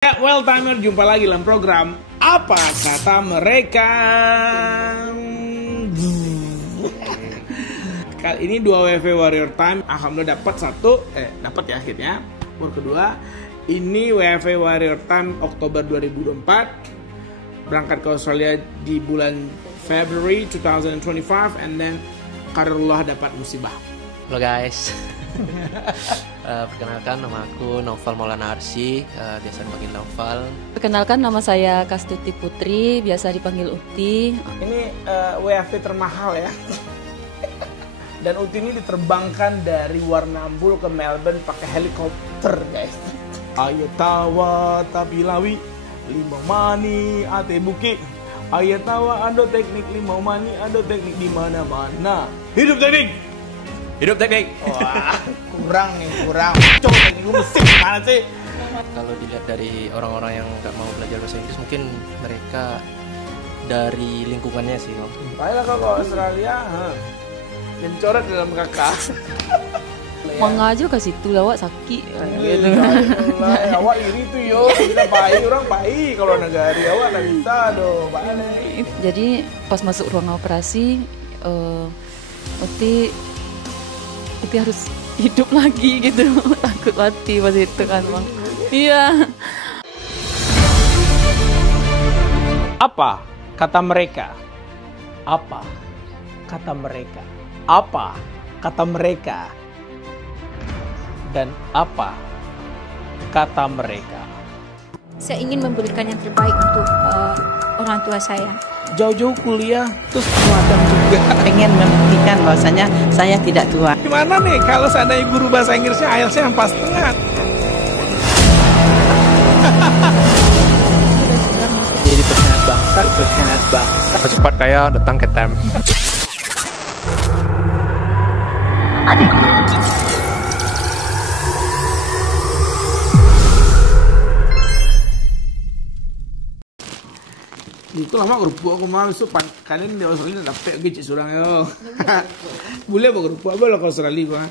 Well timer, jumpa lagi dalam program Apa Kata Mereka. Kali ini 2 WV Warrior Time. Alhamdulillah dapat ya akhirnya. Baru kedua, ini WV Warrior Time Oktober 2024. Berangkat ke Australia di bulan February 2025, and then qadarullah dapat musibah. Halo guys. Perkenalkan, nama aku Naufal Maulana Arsy, biasa dipanggil Naufal. Perkenalkan, nama saya Kastuti Putri, biasa dipanggil Uti. Ini WFV termahal ya. Dan Uti ini diterbangkan dari Warrnambool ke Melbourne pakai helikopter, guys. Ayo tawa tapi lawi, limau mani ate buki. Ayo tawa ando teknik limau mani ando teknik di mana-mana. Hidup teknik. Hidup teknik. Wah, kurang. Coba teknik lu mesin gimana sih? Kalau dilihat dari orang-orang yang nggak mau belajar bahasa Inggris, mungkin mereka dari lingkungannya sih, Bang. Baiklah kalau Australia, dan coret dalam kakak. Mengaju ke situ lawak sakit gitu. Awak iri tuh yo, kita baik orang baik kalau negari awak nggak bisa doh, balik. Jadi pas masuk ruang operasi, Uti harus hidup lagi gitu. Takut mati pas itu kan, Bang. Iya. Apa kata mereka? Apa kata mereka? Apa kata mereka? Dan apa kata mereka? Saya ingin memberikan yang terbaik untuk orang tua saya. Jauh-jauh kuliah, terus makan juga. Pengen membuktikan bahwasanya saya tidak tua. Gimana nih kalau seandainya guru bahasa Inggrisnya IELTS-nya 4,5? Jadi pengkhianat bangsa. Cepat kaya datang ke TEM. Itu lama kerupuk aku mau besok kalian di Australia dapat gaji surang yo. Boleh bawa kerupuk apa lo ke Australia gua?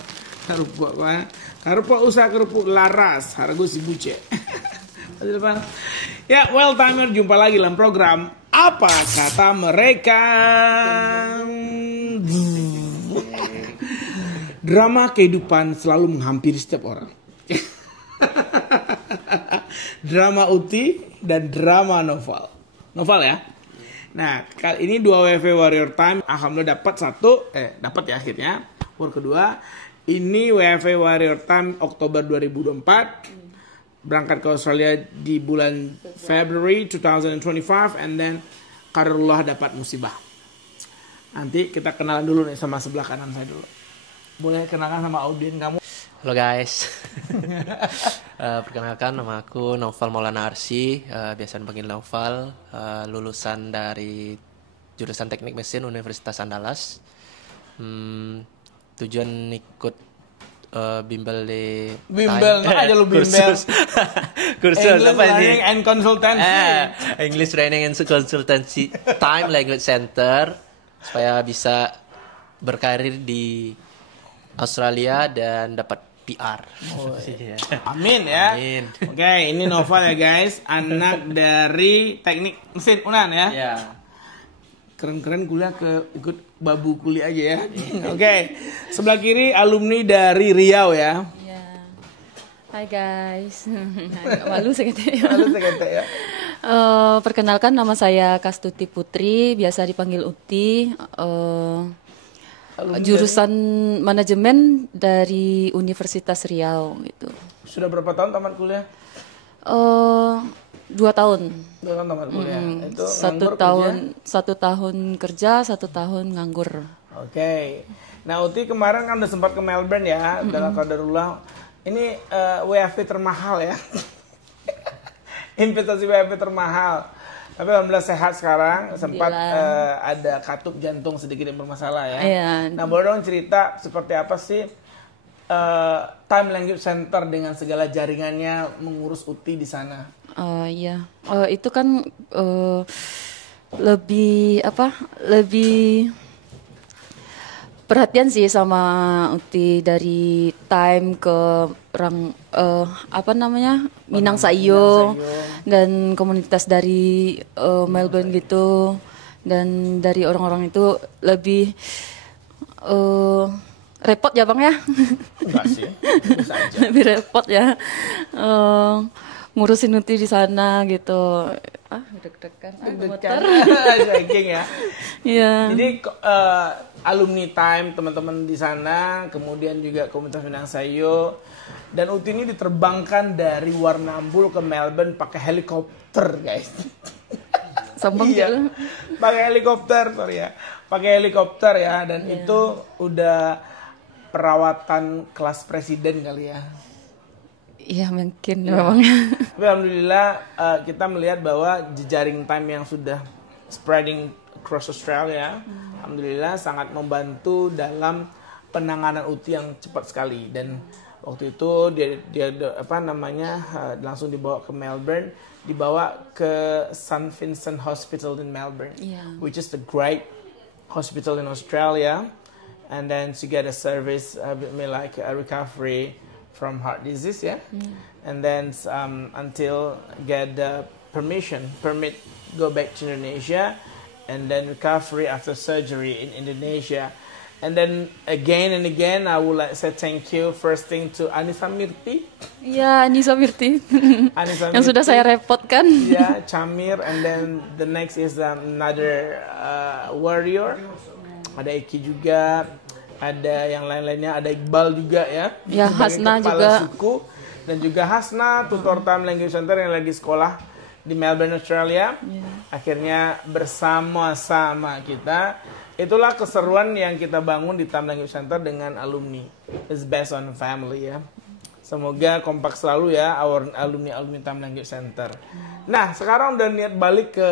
Kerupuk gua. Kerupuk usaha kerupuk laras, harga si buce. Depan. Ya, well timer, jumpa lagi dalam program Apa Kata Mereka. Drama kehidupan selalu menghampiri setiap orang. Drama Uti dan drama Naufal ya. Nah, kali ini 2 WV Warrior Time. Alhamdulillah dapat ya akhirnya. Baru kedua, ini WV Warrior Time Oktober 2024. Berangkat ke Australia di bulan February 2025, and then qadarullah dapat musibah. Nanti kita kenalan dulu nih sama sebelah kanan saya dulu. Boleh kenalan sama audien kamu? Halo guys. Perkenalkan, nama aku Naufal Maulana Arsy, biasa dipanggil Naufal, lulusan dari jurusan Teknik Mesin Universitas Andalas. Tujuan ikut bimbel aja lu bimbel. kursus English apa ini? Learning and Consultancy. English Training and Consultancy Time Language Center, supaya bisa berkarir di Australia dan dapat PR. Amin ya. Amin. Oke, ini Naufal ya guys, anak dari Teknik Mesin Unan ya. Ya. Keren-keren kuliah ikut babu kuliah aja ya. Oke, sebelah kiri alumni dari Riau ya. Iya. Hai guys. Malu sekete. Ya. Perkenalkan, nama saya Kastuti Putri, biasa dipanggil Uti. Jurusan manajemen dari Universitas Riau gitu. Sudah berapa tahun tamat kuliah? 2 tahun. 2 tahun tamat kuliah. Itu satu tahun kerja, 1 tahun nganggur. Oke. Nah, Uti kemarin kan udah sempat ke Melbourne ya, dalam qadarullah. Ini WFV termahal ya. Investasi WFV termahal. Tapi alhamdulillah sehat sekarang, sempat ada katup jantung sedikit yang bermasalah ya. Iya. Nah, boleh dong cerita seperti apa sih Time Language Center dengan segala jaringannya mengurus Uti di sana? Iya. Itu kan lebih perhatian sih sama Uti dari time ke orang Minang Sayo dan komunitas dari Melbourne gitu, dan dari orang-orang itu lebih repot ya Bang ya. Enggak sih, bisa aja. Lebih repot ya ngurusin Uti di sana gitu. Deg-degan Deg-degan. Saking ya. Iya. Jadi alumni time teman-teman di sana, kemudian juga komunitas Minang Sayo, dan Uti ini diterbangkan dari Warrnambool ke Melbourne pakai helikopter, guys. Sombong Iya, juga. pakai helikopter, sorry ya, pakai helikopter ya, dan itu udah perawatan kelas presiden kali ya. Iya mungkin memang. Tapi alhamdulillah kita melihat bahwa jejaring time yang sudah spreading across Australia, alhamdulillah sangat membantu dalam penanganan Uti yang cepat sekali. Dan waktu itu dia langsung dibawa ke Melbourne, dibawa ke St. Vincent Hospital in Melbourne, which is the great hospital in Australia, and then to get a service like a recovery from heart disease, and then until get the permit go back to Indonesia, and then recovery after surgery in Indonesia, and then again and again I would like to say thank you first thing to Anissa Mirti. Iya, Anissa Mirti. Anissa Yang sudah saya repotkan. Ya, Camir, and then the next is another warrior. Ada Eki juga. Ada yang lain-lainnya, ada Iqbal juga ya. Ya, Hasna kepala juga. suku, dan juga Hasna, tutor Time Language Center yang lagi sekolah di Melbourne, Australia. Akhirnya bersama-sama kita. Itulah keseruan yang kita bangun di Time Language Center dengan alumni. It's based on family ya. Semoga kompak selalu ya alumni Time Language Center. Nah, sekarang udah niat balik ke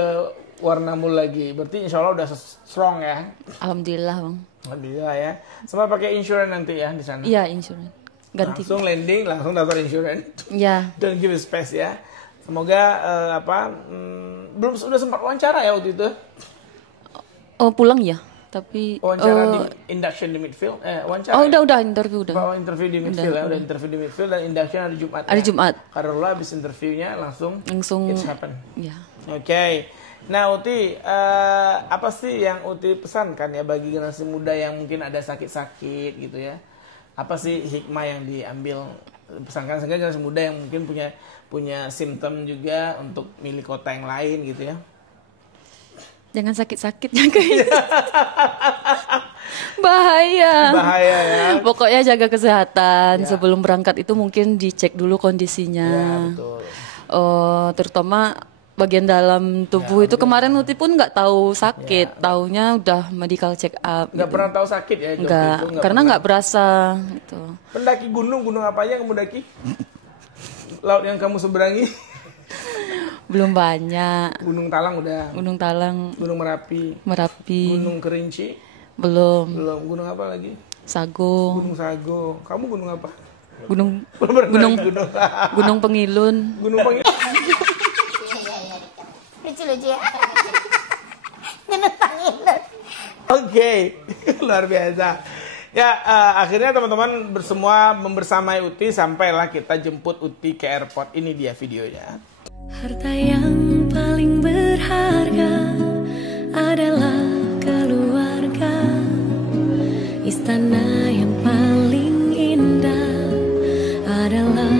Warrnambool lagi. Berarti insya Allah udah strong ya. Alhamdulillah Bang. Alhamdulillah ya. Sama pakai insurance nanti ya di sana. Iya, insurance. Ganti. Langsung landing, langsung daftar insurance. Iya. Don't give it space ya. Semoga belum sudah sempat wawancara ya waktu itu. Oh, pulang ya. Tapi Wawancara di induction di midfield. Wawancara. Oh, udah interview udah. Bawa interview di midfield ya. Udah interview di midfield dan induction hari Jumat. Hari Jumat. Karena habis interviewnya langsung it's happen. Iya. Oke. Nah Uti, apa sih yang Uti pesankan ya bagi generasi muda yang mungkin ada sakit-sakit gitu ya? Apa sih hikmah yang diambil pesankan sehingga generasi muda yang mungkin punya simptom juga untuk milih kota yang lain gitu ya? Jangan sakit-sakit ya guys. Bahaya. Bahaya ya. Pokoknya jaga kesehatan. Sebelum berangkat itu mungkin dicek dulu kondisinya. Ya, betul. Terutama bagian dalam tubuh itu kemarin Uti pun nggak tahu sakit, taunya udah medical check up. Nggak pernah tahu sakit ya? Nggak, karena nggak berasa. Gitu. Pendaki gunung apa aja yang kamu daki? Laut yang kamu seberangi? Belum banyak. Gunung Talang udah. Gunung Talang. Gunung Merapi. Gunung Kerinci. Belum. Gunung apa lagi? Sago. Gunung Sago. Kamu gunung apa? Gunung Gunung Pengilun. Gunung Pengilun. Lucu-lucu ya. Gunung Pengilun. Oke, luar biasa. Ya, akhirnya teman-teman semua membersamai Uti, sampailah kita jemput Uti ke airport. Ini dia videonya. Harta yang paling berharga adalah keluarga. Istana yang paling indah adalah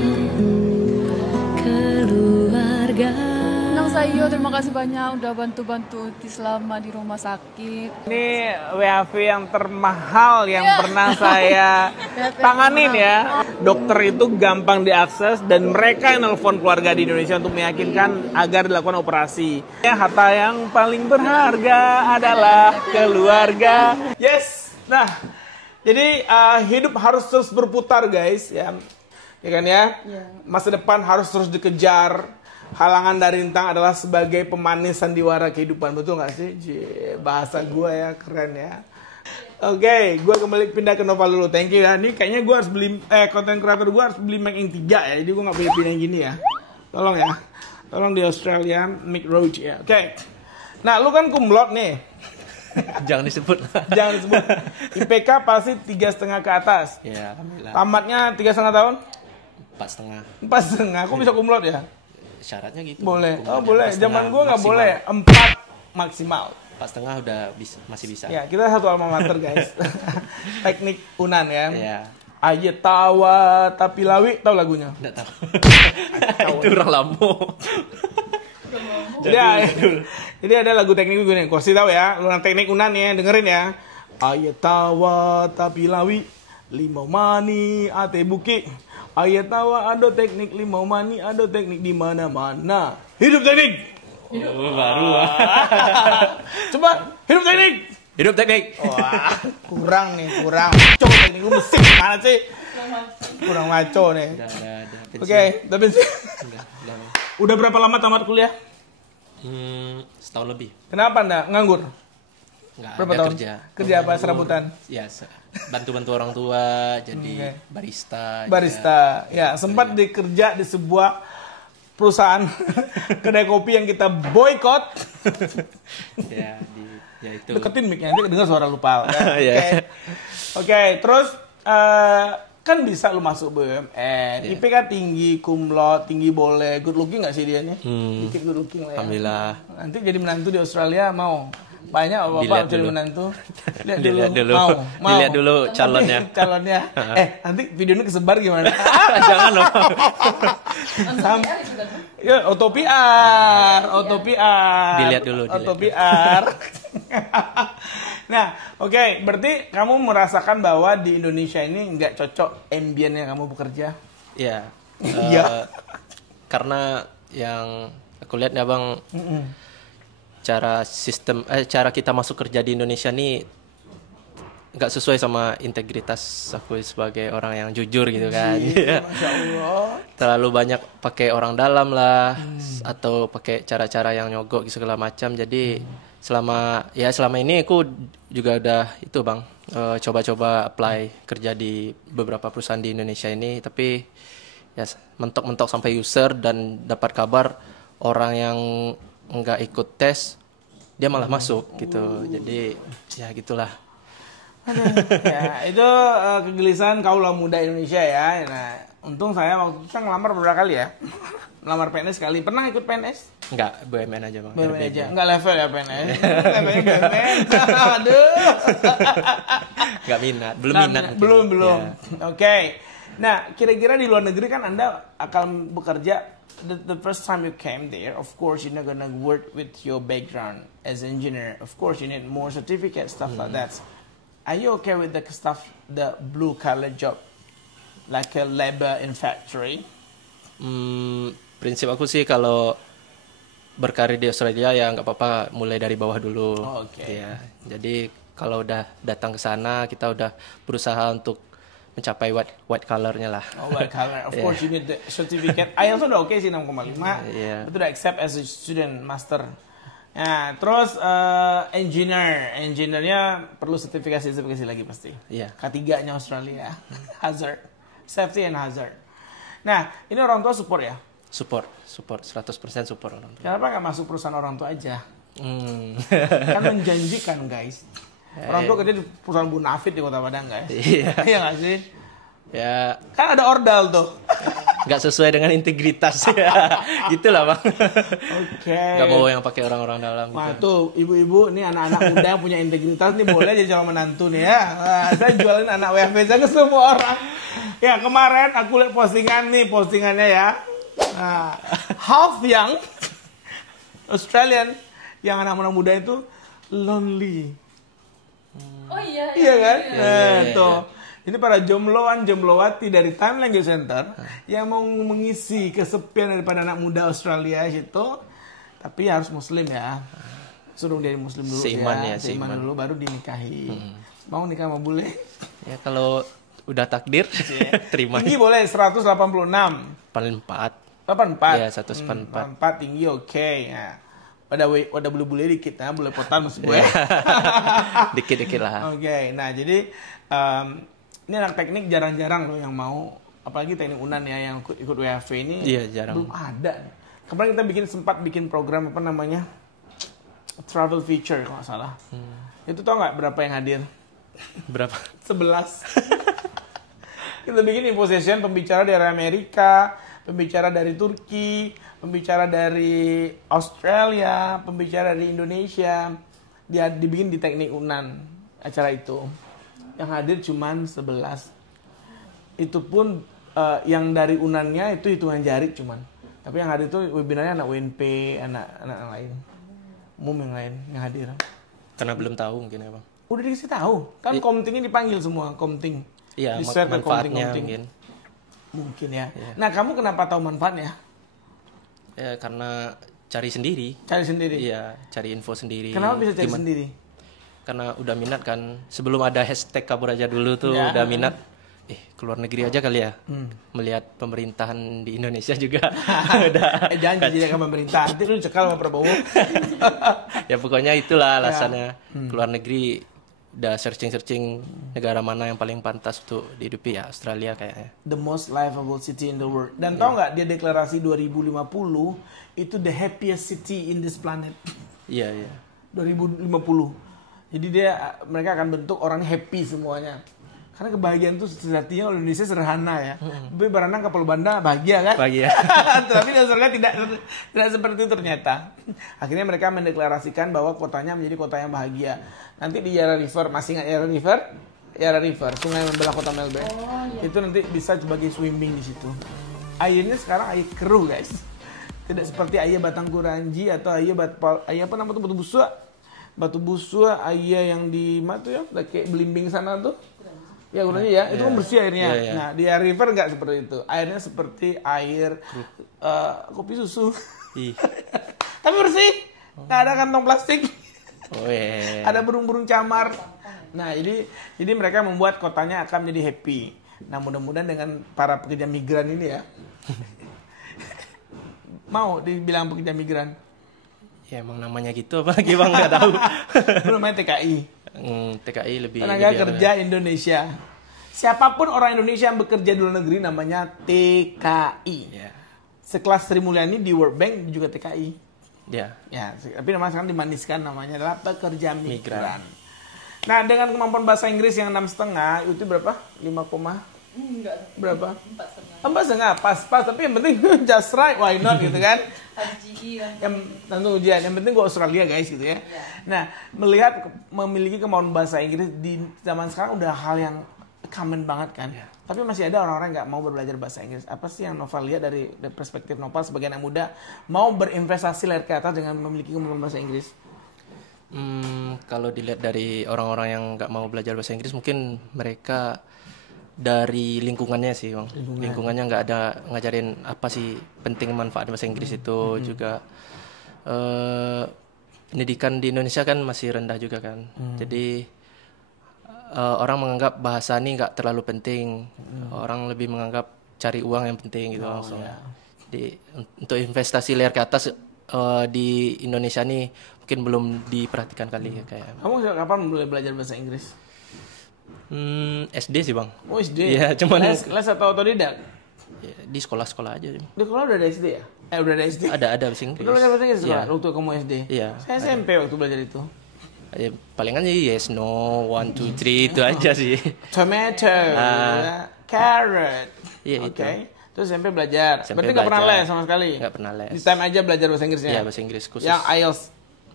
keluarga. Minang Sayo, terima kasih banyak udah bantu-bantu Uti selama di rumah sakit. Ini WHV yang termahal yang pernah saya tanganin ya. Dokter itu gampang diakses dan mereka yang nelfon keluarga di Indonesia untuk meyakinkan agar dilakukan operasi. Harta yang paling berharga adalah keluarga. Yes. Nah, jadi hidup harus terus berputar guys ya. Ya kan ya? Masa depan harus terus dikejar. Halangan dari rintang adalah sebagai pemanis sandiwara kehidupan. Betul gak sih? Bahasa gue ya, keren ya. Oke, gue kembali pindah ke Noval dulu. Thank you ya. Ini kayaknya gue harus beli, content creator gue harus beli Mac yang 3 ya. Jadi gue gak boleh pilih yang gini ya. Tolong ya. Tolong di Australia, Mic Roach ya. Oke. Nah, lu kan kumlot nih. Jangan disebut. Jangan disebut. IPK pasti 3,5 ke atas. Ya, alhamdulillah. Tamatnya 3,5 tahun? 4,5. 4,5. Aku bisa kumlot ya? Syaratnya gitu. Boleh. Oh, Kumlotnya boleh. 4,5 Zaman gua nggak maksimal. boleh. 4 maksimal. 4,5 udah bisa, masih bisa. Ya, kita satu alma mater, guys. Teknik Unan ya. Iya. Aye tawa tapi lawi, tahu lagunya? Enggak tahu. Itu orang lamo. Jadi ada lagu teknik gue nih, kasih tahu ya, lu teknik Unan ya, dengerin ya. Aye tawa tapi lawi, limau mani ate buki. Aye tawa ado teknik limau mani, ado teknik di mana-mana. Hidup teknik. Baru. Coba hidup teknik. Hidup teknik. Wah, kurang nih, kurang. Maco teknik lu mesin gimana sih? Kurang maco nih. Udah. Oke, tapi Udah. udah berapa lama tamat kuliah? Setahun lebih. Kenapa Anda nganggur? Enggak Berapa ada tahun? kerja. Kerja apa, serabutan? Ya, bantu-bantu orang tua jadi Oke. barista. Barista. Ya, sempat dikerja di sebuah perusahaan kedai kopi yang kita boykot. Ya, ya itu. Deketin mic-nya, nanti dengar suara lu Pal. Oke. Iya. Oke, terus kan bisa lu masuk BUMN. IPK tinggi, kumlot, tinggi boleh. Good looking nggak sih dia nya? Dikit good looking lah ya. Alhamdulillah. Nanti jadi menantu di Australia mau? Banyak bapak Dilihat jadi dulu. menantu. Dilihat dulu. Mau. Dilihat dulu calonnya. Calonnya. Nanti videonya kesebar gimana? Jangan loh. Ya, auto PR. Dilihat dulu, Auto dilihat. PR. Nah, oke, berarti kamu merasakan bahwa di Indonesia ini nggak cocok ambience kamu bekerja? Iya. Iya. Karena yang aku lihat ya Bang, cara kita masuk kerja di Indonesia nih nggak sesuai sama integritas aku sebagai orang yang jujur gitu kan. Masya Allah. Terlalu banyak pakai orang dalam lah, atau pakai cara-cara yang nyogok segala macam. Jadi selama ini aku juga udah itu Bang, coba-coba apply kerja di beberapa perusahaan di Indonesia ini, tapi ya mentok-mentok sampai user dan dapat kabar orang yang nggak ikut tes dia malah masuk gitu. Jadi ya gitulah. Ya, itu kegelisahan kaula muda Indonesia ya. Nah, untung saya waktu itu ngelamar beberapa kali ya. Melamar PNS sekali. Pernah ikut PNS? Nggak, BUMN aja Bang. BUMN RBB. aja. Enggak level ya PNS. Levelnya BUMN. Aduh. Nggak minat, belum Nah, minat. mungkin. belum. Ya. Oke. Nah, kira-kira di luar negeri kan Anda akan bekerja the first time you came there, of course you're not gonna work with your background as engineer. Of course you need more certificate stuff like that. Are you okay with the stuff, the blue collar job, like a labor in factory? Prinsip aku sih kalau berkarir di Australia ya nggak apa-apa mulai dari bawah dulu. Oh, oke. Ya, jadi kalau udah datang ke sana kita udah berusaha untuk mencapai white collar-nya lah. Oh, white collar. Of course you need the certificate. IELTS udah oke sih 6,5. Yeah. Itu udah accept as a student master. Nah, terus engineer-nya perlu sertifikasi lagi pasti. Iya. K3-nya Australia. Hazard. Safety and hazard. Nah, ini orang tua support ya? Support 100% support orang tua. Kenapa nggak masuk perusahaan orang tua aja? Hmm. Kan menjanjikan, guys. Orang tua kerja di perusahaan Bu Nafit di Kota Padang, guys. Iya. Iya nggak sih? Ya Kan ada ordal tuh. nggak sesuai dengan integritas ya. Gitulah Bang. Oke. Nggak mau yang pakai orang-orang dalam Wah gitu. tuh ibu-ibu nih anak-anak muda yang punya integritas nih boleh jadi calon menantu nih ya. Nah, saya jualin anak WFB saya ke semua orang. Ya kemarin aku lihat postingannya ya. Nah, half young Australian yang anak-anak muda itu lonely. Oh iya. Iya kan? iya. Tuh. Ini para jomblowati dari Time Language Center yang mau mengisi kesepian daripada anak muda Australia itu, tapi harus muslim ya. Suruh dari muslim dulu Seiman ya, seiman seiman. dulu baru dinikahi. Mau nikah sama bule? Ya kalau udah takdir terima. Tinggi boleh 186. Paling 4. 84. Iya, 184. 84 tinggi oke. Nah, ada bule-bule dikit ya, bule potan maksud gue. Dikit-dikit lah. Oke, nah jadi ini anak teknik jarang-jarang loh yang mau, apalagi teknik Unan ya yang ikut WFV ini. Iya, jarang. Belum ada. Kemarin kita sempat bikin program apa namanya, travel feature kalau nggak salah. Itu tau nggak berapa yang hadir? Berapa? 11. Kita bikin info session, pembicara dari Amerika, pembicara dari Turki, pembicara dari Australia, pembicara dari Indonesia. Dia dibikin di Teknik Unan acara itu. Yang hadir cuman 11. Itu pun yang dari Unannya itu hitungan jari cuman. Tapi yang hadir itu webinarnya anak UNP, anak lain. Umum yang lain yang hadir. Karena belum tahu mungkin ya bang. Udah dikasih tahu. Kan Komtingnya dipanggil semua, Komting. Iya, Di-share ke manfaatnya Komting. Mungkin ya. Iya. Nah, kamu kenapa tahu manfaatnya? Ya karena cari sendiri. Cari sendiri. Iya, cari info sendiri. Kenapa bisa cari sendiri? Karena udah minat kan. Sebelum ada hashtag kabur aja dulu tuh Ya. udah minat. Keluar negeri aja kali ya. Melihat pemerintahan di Indonesia juga. Udah. Jangan jadi akan pemerintah. Nanti lu cekal sama Prabowo. Ya pokoknya itulah alasannya. Keluar negeri udah searching negara mana yang paling pantas untuk dihidupi ya Australia kayaknya. The most livable city in the world. Dan tau nggak dia deklarasi 2050 itu the happiest city in this planet. Iya, iya. 2050. Jadi mereka akan bentuk orang happy semuanya. Karena kebahagiaan itu sejatinya Indonesia sederhana ya. Tapi berenang ke Pulau Banda bahagia kan? Bahagia. Tapi di Australia tidak seperti itu ternyata. Akhirnya mereka mendeklarasikan bahwa kotanya menjadi kota yang bahagia. Nanti di Yarra River, masih ingat Yarra River? Yarra River, sungai yang membelah kota Melbourne. Itu nanti bisa sebagai swimming di situ. Airnya sekarang air keruh guys. Tidak seperti air Batang Kuranji atau air apa nama tuh batu busua, air yang di mana tuh ya, kayak belimbing sana tuh. Ya Kuranji ya, itu kan bersih airnya. Yeah. Nah di Yarra River nggak seperti itu. Airnya seperti air kopi susu. Tapi bersih, nggak ada kantong plastik. Oh yeah. Ada burung-burung camar. Nah, jadi mereka membuat kotanya akan menjadi happy. Nah, mudah-mudahan dengan para pekerja migran ini ya. Mau dibilang pekerja migran. Ya emang namanya gitu apalagi bang nggak tahu. Namanya TKI. TKI lebih Tenaga lebih Kerja Indonesia. Siapapun orang Indonesia yang bekerja di luar negeri namanya TKI. Ya. Sekelas Sri Mulyani di World Bank juga TKI. Ya. Ya, tapi namanya sekarang dimaniskan, namanya adalah pekerja migran. Nah, dengan kemampuan bahasa Inggris yang 6,5, itu berapa? 5, berapa? 4,5. Pas, tapi yang penting just right, why not gitu kan? Yang tentu ujian, yang penting gua Australia guys gitu ya. Nah, melihat memiliki kemampuan bahasa Inggris di zaman sekarang udah hal yang common banget kan. Tapi masih ada orang-orang yang nggak mau belajar bahasa Inggris. Apa sih yang Noval lihat dari perspektif Noval sebagai anak muda mau berinvestasi layar ke atas dengan memiliki kemampuan bahasa Inggris? Kalau dilihat dari orang-orang yang nggak mau belajar bahasa Inggris, mungkin mereka dari lingkungannya sih, bang. Lingkungannya nggak ada ngajarin apa sih penting manfaat bahasa Inggris itu juga. Pendidikan di Indonesia kan masih rendah juga kan. Jadi orang menganggap bahasa ini nggak terlalu penting. Orang lebih menganggap cari uang yang penting gitu langsung. Ya. Jadi untuk investasi layar ke atas di Indonesia nih mungkin belum diperhatikan kali ya kayak. Kamu kapan mulai belajar bahasa Inggris? SD sih bang. Oh SD? Iya, cuman les atau otodidak? Ya, di sekolah-sekolah aja. Di sekolah udah ada SD ya? Udah ada SD? Ada bahasa Inggris. Udah belajar bahasa Inggris Iya. waktu kamu SD? Iya. Saya SMP waktu belajar itu. Ya, palingan sih yes, no, 1, 2, 3 itu aja sih. Tomato, carrot. Iya, Oke. itu. Terus SMP belajar. SMP Berarti nggak pernah belajar. les sama sekali? Nggak pernah les. Di time aja belajar bahasa Inggrisnya? Iya, bahasa Inggris khusus. Yang IELTS?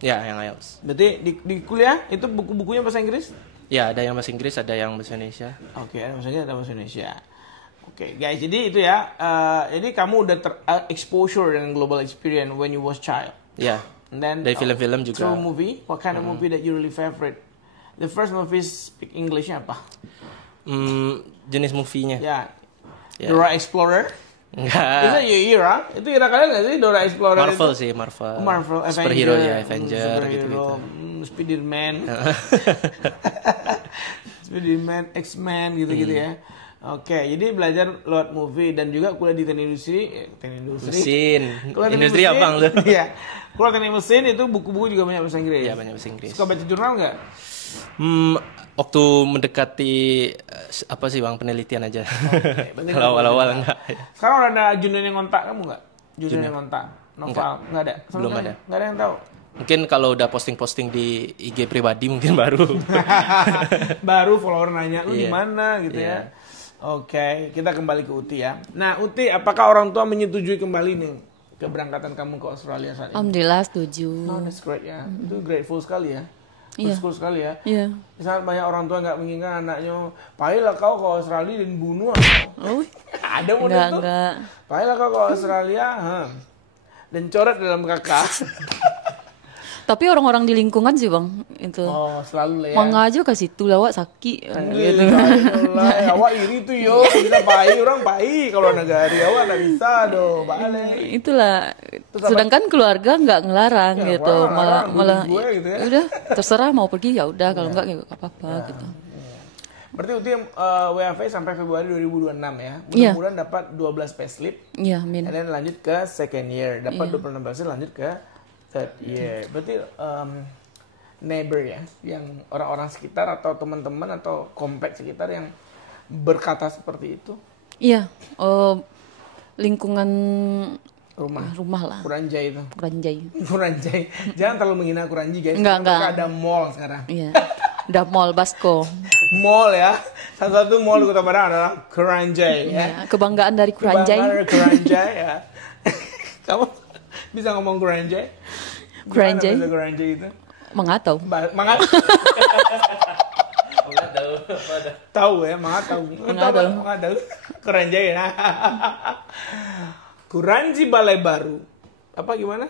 Ya, yang IELTS. Berarti di kuliah itu buku-bukunya bahasa Inggris? Ya, ada yang bahasa Inggris, ada yang bahasa Indonesia. Oke, ada bahasa Indonesia. Oke, guys, jadi itu ya. Jadi kamu udah exposure dengan global experience when you was child. Ya. And then Dari film-film juga. Through movie, what kind of movie that you really favorite? The first movie speak Englishnya apa? Jenis movie-nya. Ya, Ya. Dora Explorer. Enggak. Itu era? Itu era kalian nggak sih Dora Explorer? Marvel itu? sih, Marvel. Marvel, Superhero Avenger, ya, Avenger gitu-gitu. Spiderman, Spiderman, X-Men gitu-gitu ya. Oke, jadi belajar lewat movie dan juga kuliah di teknik industri. Mesin. Kuliah teknik Industri apa lu? Iya. Kuliah teknik mesin itu buku-buku juga banyak bahasa Inggris. Iya, banyak bahasa Inggris. Suka baca jurnal nggak? Waktu mendekati apa sih bang, penelitian aja. berarti Kalau nggak awal baca. enggak. Sekarang ada junior yang ngontak kamu nggak? Junior yang ngontak. Novel nggak ada. Sama Belum sekali? ada. Nggak ada yang tahu. Mungkin kalau udah posting-posting di IG pribadi mungkin baru. Baru follower nanya lu di Iya. mana gitu Iya. ya. Oke, kita kembali ke Uti ya. Nah, Uti, apakah orang tua menyetujui kembali nih keberangkatan kamu ke Australia saat ini? Alhamdulillah setuju. Oh, that's great ya. Itu grateful sekali ya. Iya. Bersyukur sekali ya. Iya. Misalnya banyak orang tua nggak menginginkan anaknya, payahlah kau ke Australia dan bunuh. Oh, Ada model tuh. enggak. Payahlah kau ke Australia, dan coret dalam kakak. Tapi orang-orang di lingkungan sih bang, itu. Oh, selalu lah ya. Mengaju ke situ lawak sakit gitu. Alhamdulillah, awak iri tuh yo, bisa bayi orang bayi kalau negari awak nggak bisa do, balik. Itulah. Sedangkan keluarga nggak ngelarang Ya, gitu, malah malah gue gitu ya. udah terserah mau pergi ya udah, kalau nggak ya nggak apa-apa gitu. Berarti Uti WFH sampai Februari 2026 ya. Iya. Mudah-mudahan dapat 12 payslip. Iya, amin. Dan lanjut ke second year, dapat Iya. 26 payslip lanjut ke third year. Berarti neighbor ya, yang orang-orang sekitar atau teman-teman atau komplek sekitar yang berkata seperti itu. Iya, lingkungan Rumah lah, Kuranjai itu. Kuranjai. Kuranjai. Jangan terlalu menghina Kuranji guys. Enggak. Karena ada mall sekarang. Iya, udah mall Basko. Mall ya. Salah satu mall di Kota Padang adalah Kuranjai ya. Iya, kebanggaan dari Kuranjai. Kebanggaan Kuranjai ya. Kamu bisa ngomong Kuranjai? Kuranjai? Gimana bahasa Kuranjai itu? Mengatau. Mangat. Tahu ya, tahu. Tahu. Kuranjai ya. Kuranji Balai Baru. Apa gimana?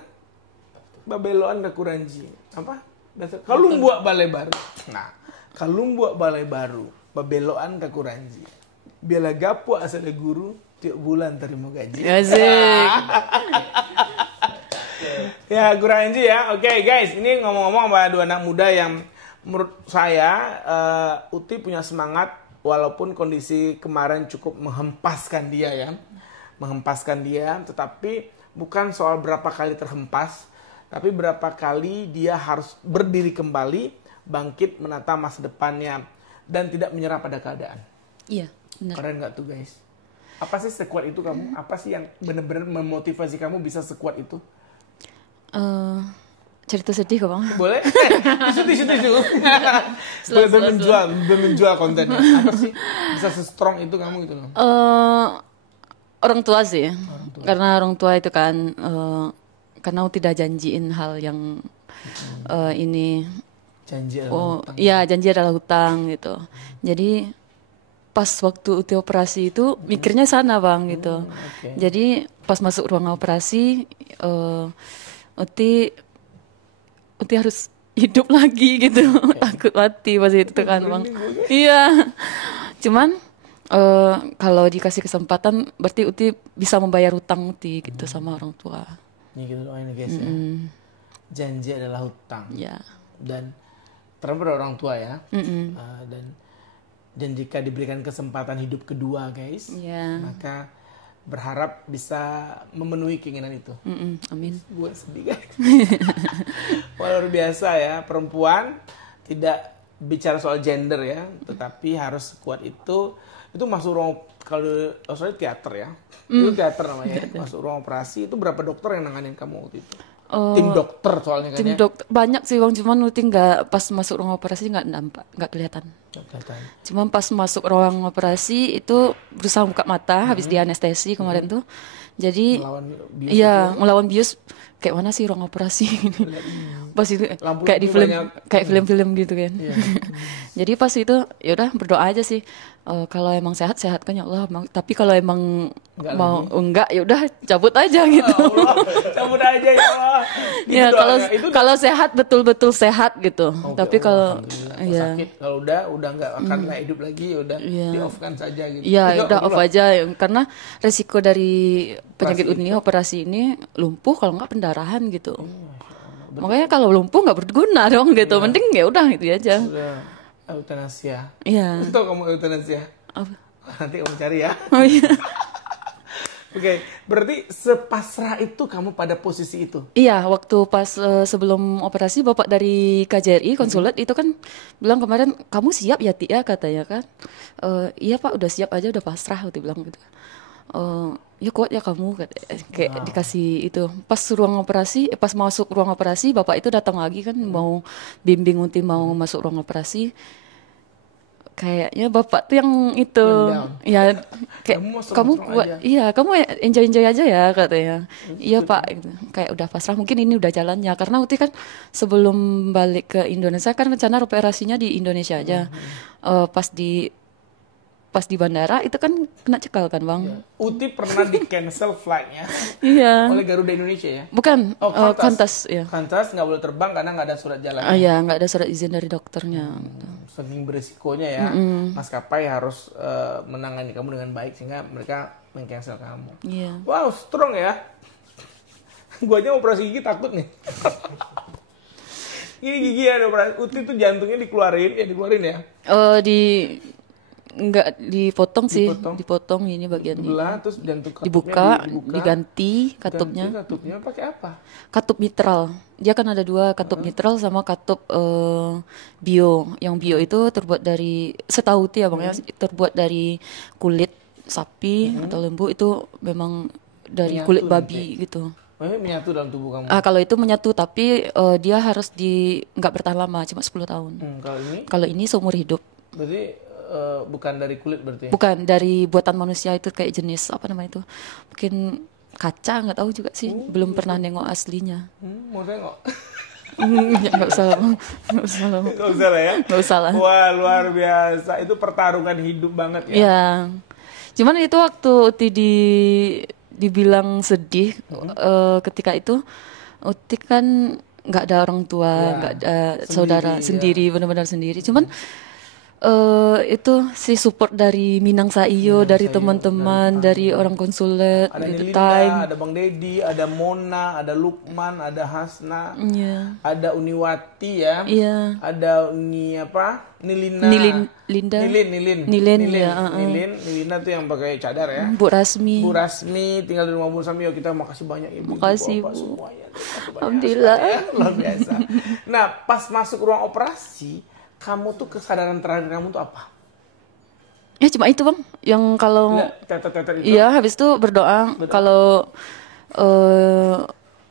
Babeloan ke Kuranji. Apa? Kalumbuak Balai Baru. Nah, Kalumbuak Balai Baru. Babeloan ke Kuranji. Biala gapu asal guru, tiap bulan terima gaji. Asik. Ya, Kuranji ya. Oke, guys, ini ngomong-ngomong sama dua anak muda yang menurut saya Uti punya semangat walaupun kondisi kemarin cukup menghempaskan dia ya. Menghempaskan dia, tetapi bukan soal berapa kali terhempas, tapi berapa kali dia harus berdiri kembali, bangkit menata masa depannya dan tidak menyerah pada keadaan. Iya, benar. Keren nggak tuh guys? Apa sih sekuat itu kamu? Apa sih yang benar-benar memotivasi kamu bisa sekuat itu? Cerita sedih kok bang. Boleh? Tisu. Boleh menjual kontennya. Apa sih bisa se-strong itu kamu gitu loh? Orang tua sih, karena orang tua itu kan karena tidak janjiin hal yang ini. Janji Iya, janji adalah hutang gitu. Jadi pas waktu Uti operasi itu mikirnya sana bang gitu. Okay. Jadi pas masuk ruang operasi Uti harus hidup lagi gitu. Takut mati pas itu kan bang. Iya. Cuman kalau dikasih kesempatan berarti Uti bisa membayar hutang Uti gitu sama orang tua. Ini gitu doain guys ya. Janji adalah hutang. Ya. Dan terutama orang tua ya. Dan jika diberikan kesempatan hidup kedua guys, Ya. maka berharap bisa memenuhi keinginan itu. Amin. Gue sedih guys. Luar biasa ya, perempuan tidak bicara soal gender ya, tetapi harus kuat itu masuk ruang, kalau Australia teater ya. Itu teater namanya. Masuk ruang operasi itu berapa dokter yang nanganin kamu waktu itu? Tim dokter soalnya kan Tim ya. dokter banyak sih bang, cuman Uti nggak pas masuk ruang operasi nggak nampak, nggak kelihatan. Cuman pas masuk ruang operasi itu berusaha buka mata habis di anestesi kemarin tuh. Jadi Melawan bius iya melawan bius, kayak mana sih ruang operasi ini. Pas itu Lampu kayak di film banyak. kayak film-film gitu kan. Iya. Jadi pas itu ya udah berdoa aja sih. Kalau emang sehat kan ya Allah. Tapi kalau emang Enggak mau enggak ya udah cabut aja gitu. Allah, cabut aja ya Allah. Gitu Ya doanya. Itu kalau sehat betul-betul sehat gitu. Oke, Tapi kalau alhamdulillah. ya sakit kalau udah nggak akan hidup lagi, udah Iya. di off kan saja gitu. ya Enggak, udah off betul. aja karena resiko dari penyakit Operasi ini operasi ini lumpuh kalau nggak pendarahan gitu. Makanya kalau lumpuh nggak berguna dong gitu. Mending ya udah gitu aja. Udah eutanasia. Iya. Tahu kamu eutanasia? Apa? Nanti kamu cari ya. Oh iya. Oke, berarti sepasrah itu kamu pada posisi itu. Iya, waktu pas sebelum operasi bapak dari KJRI konsulat itu kan bilang kemarin kamu siap ya Ti ya katanya kan. Iya Pak udah siap aja udah pasrah gitu bilang gitu. ya kuat ya kamu, kayak dikasih itu. Pas masuk ruang operasi, bapak itu datang lagi kan mau bimbing Uti mau masuk ruang operasi. Kayaknya bapak tuh yang itu, ya kayak kamu kuat, iya kamu enjoy aja ya katanya. Iya pak, gitu. Kayak udah pasrah, mungkin ini udah jalannya. Karena Uti kan sebelum balik ke Indonesia kan rencana operasinya di Indonesia aja. Pas di bandara itu kan kena cekal kan bang. Uti pernah di cancel flightnya Iya. oleh Garuda Indonesia ya? Bukan, Qantas ya. Qantas nggak boleh terbang karena nggak ada surat jalan. Iya, nggak ada surat izin dari dokternya. Saking beresikonya ya, maskapai harus menangani kamu dengan baik sehingga mereka meng-cancel kamu. Iya. Wow, strong ya. Gua aja operasi gigi takut nih. Ini gigi ada operasi. Uti tuh jantungnya dikeluarin ya. Nggak dipotong sih, dipotong ini bagian ini. Dibelah terus jantung dibuka, diganti katupnya. Katupnya pakai apa? Katup mitral. Dia kan ada 2, katup mitral sama katup bio. Yang bio itu terbuat dari, setahu ya bang ya, terbuat dari kulit sapi atau lembu, itu memang dari Menyatu kulit nanti. babi gitu. Oh, ini menyatu dalam tubuh kamu. Kalau itu menyatu, tapi dia harus nggak bertahan lama, cuma 10 tahun. Kalau ini seumur hidup. Berarti bukan dari kulit berarti ya? Bukan, dari buatan manusia, itu kayak jenis apa namanya itu? Mungkin kaca, nggak tahu juga sih. Belum pernah nengok aslinya. Mau tengok? Nggak usah lah. Nggak usah lah. Nggak usah lah ya? Nggak usah lah. Wah, luar biasa. Itu pertarungan hidup banget ya? Iya. Cuman itu waktu Uti dibilang sedih, ketika itu Uti kan nggak ada orang tua, nggak ada saudara, sendiri, benar-benar sendiri. Cuman itu si support dari Minang Saiyo, dari teman-teman, dari orang konsulat, Ada dari The Nilinda, Time. ada Bang Dedi, ada Mona, ada Lukman, ada Hasna, Iya. ada Uniwati ya, Iya. ada Nilina, Nilin, ya, Nilina tuh yang pakai cadar ya. Bu Rasmi. Bu Rasmi tinggal di rumah Bu Rasmi. Yo, kita makasih banyak ibu. Makasih, Bapak, Bu. semuanya. Alhamdulillah. Ya, luar biasa. Nah, pas masuk ruang operasi, kamu tuh kesadaran terakhir kamu tuh apa? Ya cuma itu bang, yang kalau Tetet itu. iya habis itu berdoa. Kalau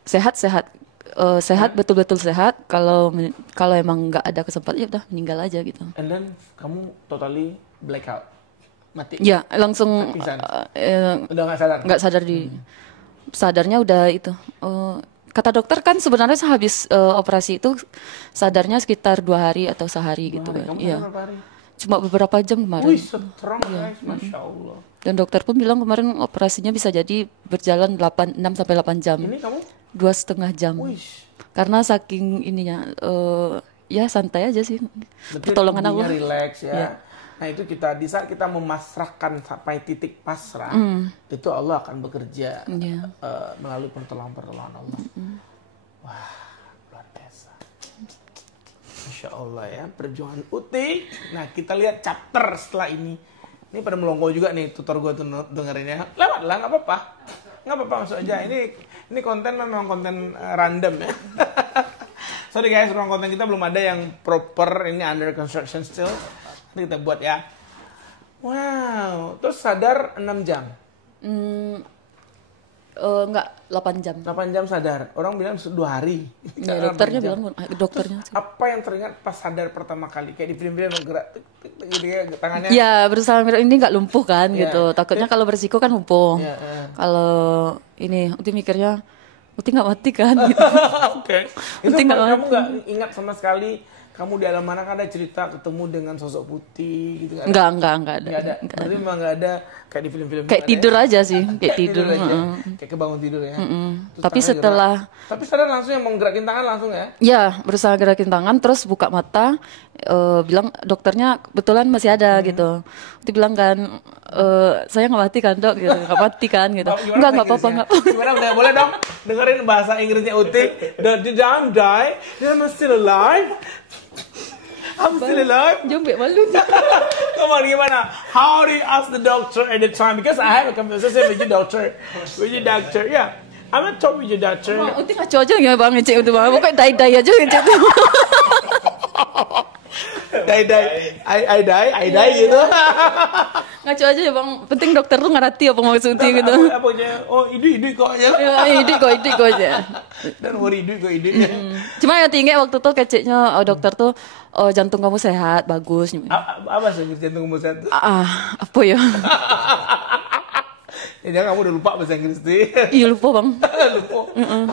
sehat betul-betul sehat. Kalau emang nggak ada kesempatan ya udah meninggal aja gitu. And then kamu totally blackout, mati. Ya langsung Udah nggak sadar. nggak sadar sadarnya udah itu. Kata dokter kan sebenarnya sehabis operasi itu sadarnya sekitar 2 hari atau sehari gitu kan. Kamu Iya. sadar berapa hari? Cuma beberapa jam kemarin. Wih, strong guys, Masya Allah. Dan dokter pun bilang kemarin operasinya bisa jadi berjalan 6 sampai 8 jam. Ini kamu? 2,5 jam. Wih. Karena saking ininya ya santai aja sih. Pertolongan Allah. Relax ya. Ya. Nah itu di saat kita memasrahkan sampai titik pasrah, itu Allah akan bekerja melalui pertolongan Allah. Wah, luar biasa. Masya Allah ya, perjuangan Uti. Nah kita lihat chapter setelah ini. Ini pada melongo juga nih tutor gue tuh dengerinnya. Lewat lah, nggak apa-apa. Nggak apa-apa, masuk aja. Ini konten memang konten random ya. Sorry guys, ruang konten kita belum ada yang proper. Ini under construction still. Nanti kita buat ya. Wow, terus sadar 6 jam. Enggak, 8 jam. 8 jam sadar. Orang bilang 2 hari. Ya, dokternya bilang dokternya. Terus, apa yang teringat pas sadar pertama kali? Kayak di film-film gerak gitu ya, tangannya. Ya, berusaha ini nggak lumpuh kan gitu. Takutnya kalau berisiko kan lumpuh. Kalau ini Uti mikirnya Uti nggak mati kan gitu. Oke. Itu kamu nggak ingat sama sekali kamu di alam mana kan ada cerita ketemu dengan sosok putih gitu kan? Enggak ada. Berarti memang nggak ada kayak di film-film. Kayak tidur aja sih, kayak tidur. Kayak kebangun tidur ya. Tapi setelah tapi sadar langsung yang mau gerakin tangan langsung ya? Ya, berusaha gerakin tangan terus buka mata, bilang dokternya kebetulan masih ada gitu. Dia bilang kan, saya nggak mati kan dok, gitu. Nggak mati kan gitu. Nggak apa-apa nggak. Gimana boleh dong dengerin bahasa Inggrisnya Uti. Did I die? I'm still alive. I'm still alive. Jombek malu. Come on, gimana? How do you ask the doctor at the time? Because I have a conversation with your doctor. Yeah. I'm gonna talk with your doctor. Uti ngaco aja nggak bang ngecek itu bang. Pokoknya dai-dai aja ngecek itu. I die gitu. Ngaco aja ya bang, penting dokter tuh ngerti apa maksud Uti gitu. Apa aja? Oh, ide kok aja. Ya, ide kok aja. Dan ide kok ide. Cuma yang tinggi waktu tuh keceknya dokter tuh jantung kamu sehat, bagus. Apa sih jantung kamu sehat? Apa ya? Ya jangan kamu udah lupa bahasa Inggris sih. Iya lupa bang. Lupa.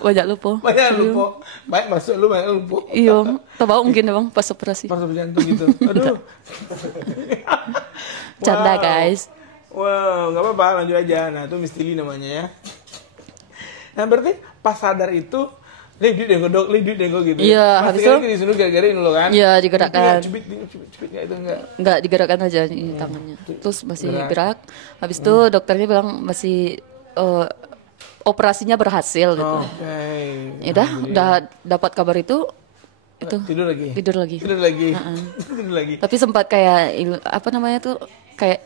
Banyak lupa. Banyak lupa. Baik masuk lu banyak lupa. Iya, tahu mungkin ya bang pas operasi. Pas jantung gitu. Aduh. Canda guys. Wow, nggak apa-apa lanjut aja. Nah itu mistili namanya ya. Nah berarti pas sadar itu Lidut dengko gitu. Iya, habis itu disuruh gara-gara ini lo kan? Iya, digerakkan. Cubit nggak itu enggak? Enggak, digerakkan aja ini tangannya. Terus masih gerak. Habis itu dokternya bilang masih operasinya berhasil gitu. Oke. Ya udah dapat kabar itu Tidur lagi. Tidur lagi. Tidur lagi. Tapi sempat kayak apa namanya tuh kayak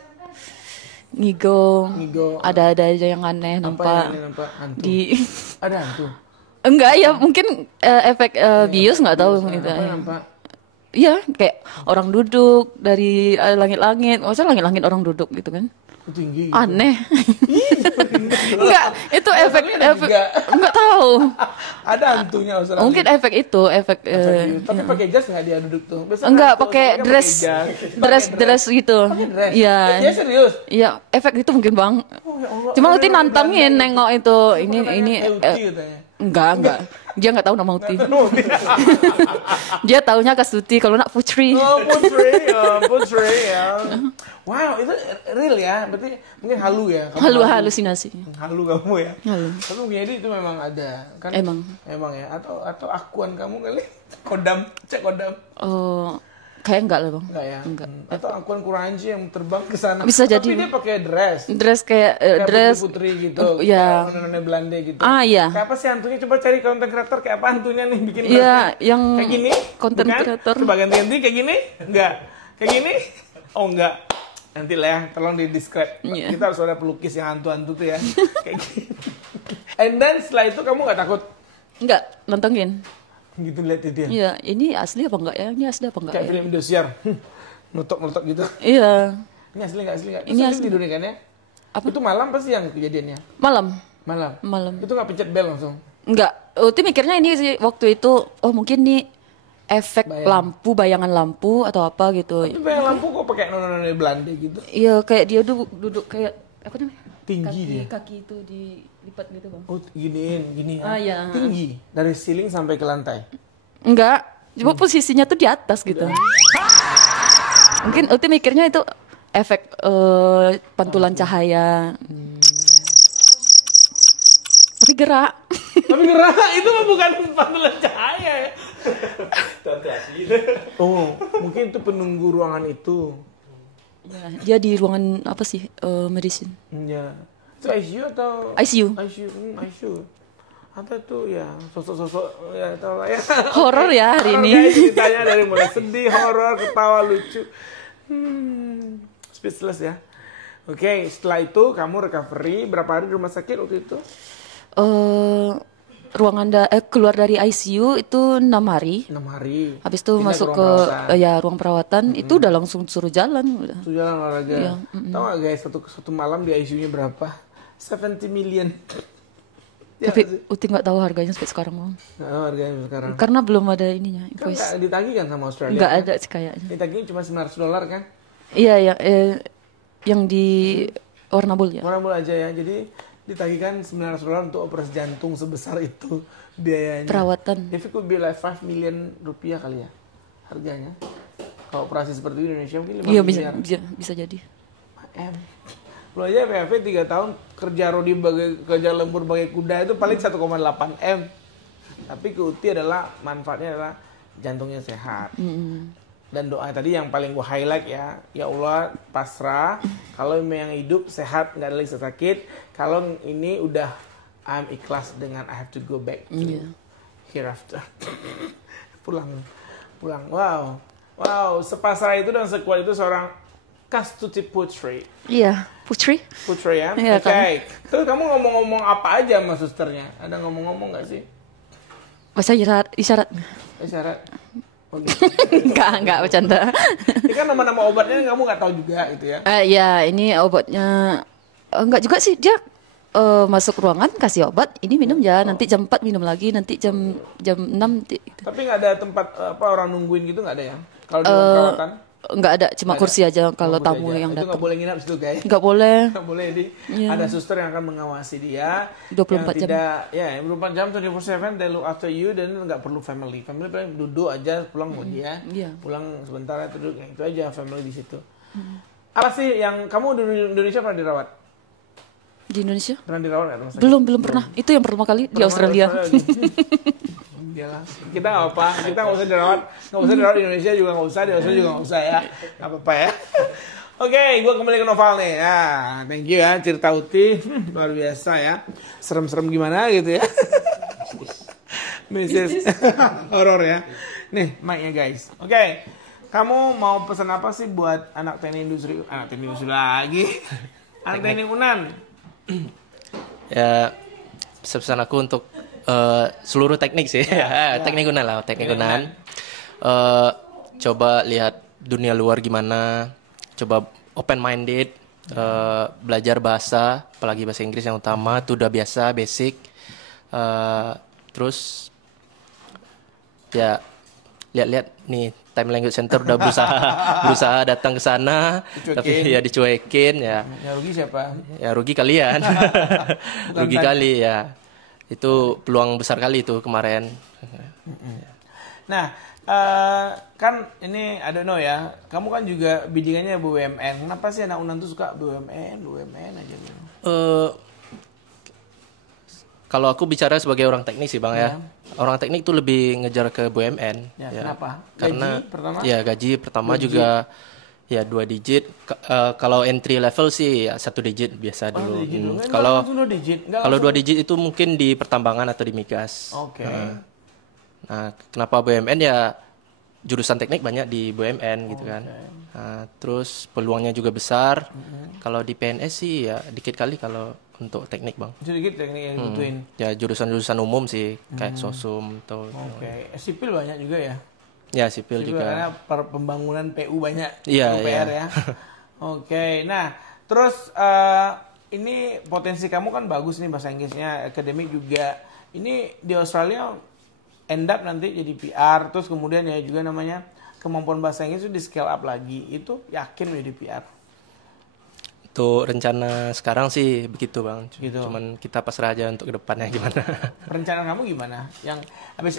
ngigo. Ada aja yang aneh nampak. Hantu. Ada hantu. Enggak ya, mungkin efek bius nggak tahu gitu. Iya, kayak orang duduk dari langit-langit. Maksudnya langit-langit orang duduk gitu kan. Tinggi. Aneh. Enggak, itu efek enggak tahu. Ada hantunya Australia. Mungkin efek itu, efek tapi pakai jas enggak dia duduk tuh? Biasanya enggak, pakai dress gitu. Iya. Iya serius. Iya, efek itu mungkin Bang. Oh, ya Allah. Cuma Uti nantangin nengok itu ini katanya. Enggak. Dia nggak tahu nama Uti. Dia taunya Kastuti, kalau nak Putri. Oh, Putri ya. Wow, itu real ya. Berarti mungkin halu ya. Halusinasi. Halu kamu ya. Halu. Tapi mungkin itu memang ada kan? Emang ya. Atau akuan kamu kali? Cek kodam. Oh. Kayak enggak lah Bang. Enggak ya? Enggak. Atau akuan Kuranji yang terbang ke sana. Bisa jadi. Tapi dia pakai dress. Dress kayak dress putri gitu. Ya. Nenek Belanda gitu. Iya. Kayak apa sih hantunya? Coba cari konten kreator kayak apa hantunya nih bikin. Iya, yang kayak gini. Konten kreator. Coba ganti kayak gini? Enggak. Kayak gini? Oh enggak. Nanti lah ya, tolong di describe. Yeah. Kita harus ada pelukis yang hantu-hantu tuh ya. Kayak gitu. And then setelah itu kamu gak takut? Enggak, nontonin. Gitu lihat dia. Iya, ini asli apa enggak ya? Ini asli apa enggak kayak ya? film Indosiar. Meletok gitu. Iya. Ini asli enggak? Ini asli. Tidur kan ya? Apa? Itu malam pasti yang kejadiannya? Malam. Itu gak pencet bel langsung? Enggak. Uti mikirnya ini sih waktu itu, oh mungkin nih efek lampu, bayangan lampu atau apa gitu. Tapi bayangan lampu kok pakai nenek Belanda gitu? Iya, kayak dia duduk kayak apa namanya? Tinggi dia. Kaki itu dilipat gitu Bang. Oh, gini ya. Iya. Tinggi dari ceiling sampai ke lantai. Enggak, cuma posisinya tuh di atas gitu. Mungkin Uti mikirnya itu efek pantulan cahaya. Tapi gerak. Itu mah bukan pantulan cahaya ya. Oh, mungkin itu penunggu ruangan itu. Ya, dia di ruangan apa sih? Medicine. Ya. Itu ICU atau ICU. ICU. Atau tuh ya sosok-sosok ya tahu lah ya. Horor ya hari ini. Guys, ceritanya dari mulai sedih, horor, ketawa, lucu. Speechless ya. Oke, setelah itu kamu recovery berapa hari di rumah sakit waktu itu? Keluar dari ICU itu 6 hari. 6 hari. Habis itu masuk ke ruang perawatan itu udah langsung suruh jalan. Suruh jalan olahraga. Iya. Tahu nggak guys satu malam di ICU-nya berapa? 70 million. Tapi Uti nggak tahu harganya sampai sekarang Bang. Nggak tahu harganya sekarang. Karena belum ada ininya. Kan nggak ditagih kan sama Australia? Nggak kan? ada sih kayaknya. Ditagihnya cuma $900 kan? Iya yang di Warna Bull ya. Warna Bull aja ya. Jadi ditagihkan $900 untuk operasi jantung sebesar itu biayanya. Perawatan. If it could be like 5 million rupiah kali ya harganya. Kalau operasi seperti itu di Indonesia mungkin 5 miliar. Iya bisa jadi. Lu aja PHV 3 tahun kerja rodi kerja lembur bagai kuda itu paling 1,8 M. Tapi ke Uti adalah manfaatnya adalah jantungnya sehat. Dan doa tadi yang paling gue highlight ya Allah pasrah. Kalau memang hidup sehat nggak ada lagi sakit. Kalau ini udah I'm ikhlas dengan I have to go back to hereafter. pulang. Wow, sepasrah itu dan sekuat itu seorang Kastuti Putri. Iya, Putri ya. Iya, Oke. Terus kamu ngomong-ngomong apa aja sama susternya? Ada ngomong-ngomong nggak sih? Bahasa isyarat. Isyarat. Enggak bercanda. Ini kan nama-nama obatnya kamu nggak tahu juga gitu ya. Ya, ini obatnya enggak juga sih, dia masuk ruangan kasih obat, ini minum ya, nanti jam 4 minum lagi, nanti jam 6 gitu. Tapi nggak ada tempat orang nungguin gitu, nggak ada ya? Kalau di ruang perawatan? Enggak ada, cuma kursi aja kalau Kursi tamu aja. yang Itu datang. nggak boleh nginap situ guys. Enggak boleh. Nggak boleh, jadi Iya. ada suster yang akan mengawasi dia 24 yang jam. tidak, ya 24 jam 24/7 they look after you, dan nggak perlu family paling duduk aja, pulang mau dia Iya. pulang sebentar aja duduk, itu aja family di situ. Apa sih yang kamu di Indonesia pernah dirawat? Di Indonesia? Pernah dirawat nggak rumah sakit? Belum pernah. Itu yang pertama kali di Australia. Iyalah, kita nggak apa, kita nggak usah dirawat di Indonesia juga nggak usah, di Australia juga nggak usah ya, nggak apa-apa ya. Oke, gue kembali ke Noval nih. Ya, thank you ya, cerita Uti luar biasa ya, serem-serem gimana gitu ya. Mrs. Horor ya. Nih, mic-nya guys. Oke, kamu mau pesan apa sih buat anak teknik industri lagi? Anak teknik Unan. Ya, pesan aku untuk seluruh teknik sih. Teknik Unan lah, teknik Unan. Coba lihat dunia luar gimana, coba open minded, belajar bahasa, apalagi bahasa Inggris yang utama, itu udah biasa, basic. Terus ya lihat-lihat nih, Time Language Center udah berusaha datang ke sana, tapi ya dicuekin ya. Yang rugi siapa? Ya rugi kalian. Rugi kali ya. Itu peluang besar kali itu kemarin. Nah, kan ini I don't know ya. Kamu kan juga biddingannya BUMN. Kenapa sih anak Unan tuh suka BUMN aja gitu? Kalau aku bicara sebagai orang teknik sih Bang ya. Orang teknik tuh lebih ngejar ke BUMN. Ya, kenapa? Karena Gaji pertama? Ya gaji pertama juga ya 2 digit. Kalau entry level sih ya 1 digit biasa dulu. Kalau 2 digit itu mungkin di pertambangan atau di migas. Oke. Nah, kenapa BUMN ya, jurusan teknik banyak di BUMN gitu kan. Nah, terus peluangnya juga besar. Kalau di PNS sih ya dikit kali kalau untuk teknik Bang. Sedikit teknik yang dibutuhin. Ya jurusan-jurusan umum sih kayak sosum atau Sipil banyak juga ya. ya sipil juga. Karena pembangunan PU banyak. Iya, PR iya. ya. Oke. Nah, terus ini potensi kamu kan bagus nih, bahasa Inggrisnya, akademik juga. Ini di Australia end up nanti jadi PR, terus kemudian ya juga namanya kemampuan bahasa Inggris itu di scale up lagi. Itu yakin menjadi PR? Untuk rencana sekarang sih begitu Bang. Gitu. Cuman kita pasrah aja untuk kedepannya gimana. Perencanaan kamu gimana? Yang habis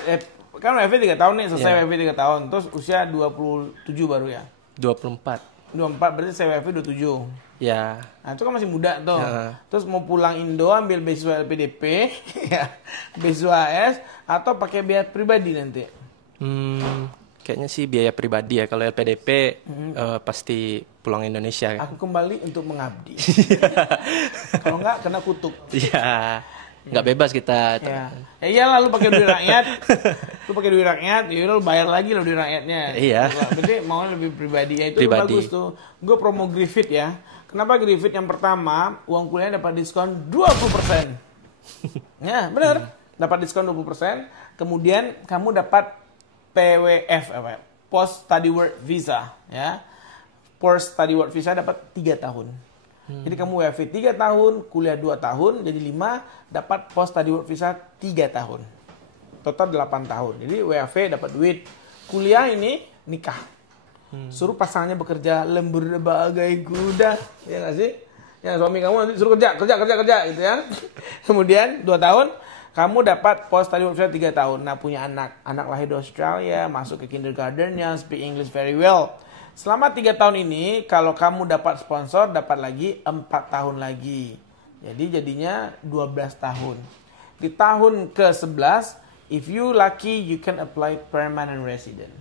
kan WF 3 tahun nih, selesai WF 3 tahun, terus usia 27 baru ya? 24. 24 berarti saya WF 27. Ya. Nah, itu kan masih muda tuh. Ya. Terus mau pulang Indo ambil beasiswa LPDP, ya, beasiswa AS atau pakai biaya pribadi nanti? Kayaknya sih biaya pribadi ya. Kalau LPDP pasti pulang Indonesia. Aku kembali untuk mengabdi. Kalau enggak kena kutuk. Iya. Nggak bebas kita. Ya. Ya iyalah, lu pakai duit rakyat. Lu pakai duit rakyat, ya lu bayar lagi lo duit rakyatnya. Iya. Berarti mau lebih pribadi ya, itu Pribadi. bagus tuh. Gue promo Griffith ya. Kenapa Griffith? Yang pertama, uang kuliahnya dapat diskon 20%. Ya, benar. Dapat diskon 20%. Kemudian kamu dapat PWF, Post Study Work Visa, ya. Post Study Work Visa dapat 3 tahun. Jadi kamu WF 3 tahun, kuliah 2 tahun, jadi 5, dapat Post Study Work Visa 3 tahun. Total 8 tahun. Jadi WF dapat duit. Kuliah ini nikah. Suruh pasangannya bekerja lembur bagai kuda, ya nggak sih? Ya suami kamu nanti suruh kerja gitu ya. Kemudian 2 tahun kamu dapat Post Study Work Visa 3 tahun. Nah, punya anak lahir di Australia, masuk ke kindergartennya, speak English very well. Selama 3 tahun ini, kalau kamu dapat sponsor, dapat lagi 4 tahun lagi. Jadi jadinya 12 tahun. Di tahun ke-11, if you lucky, you can apply permanent resident.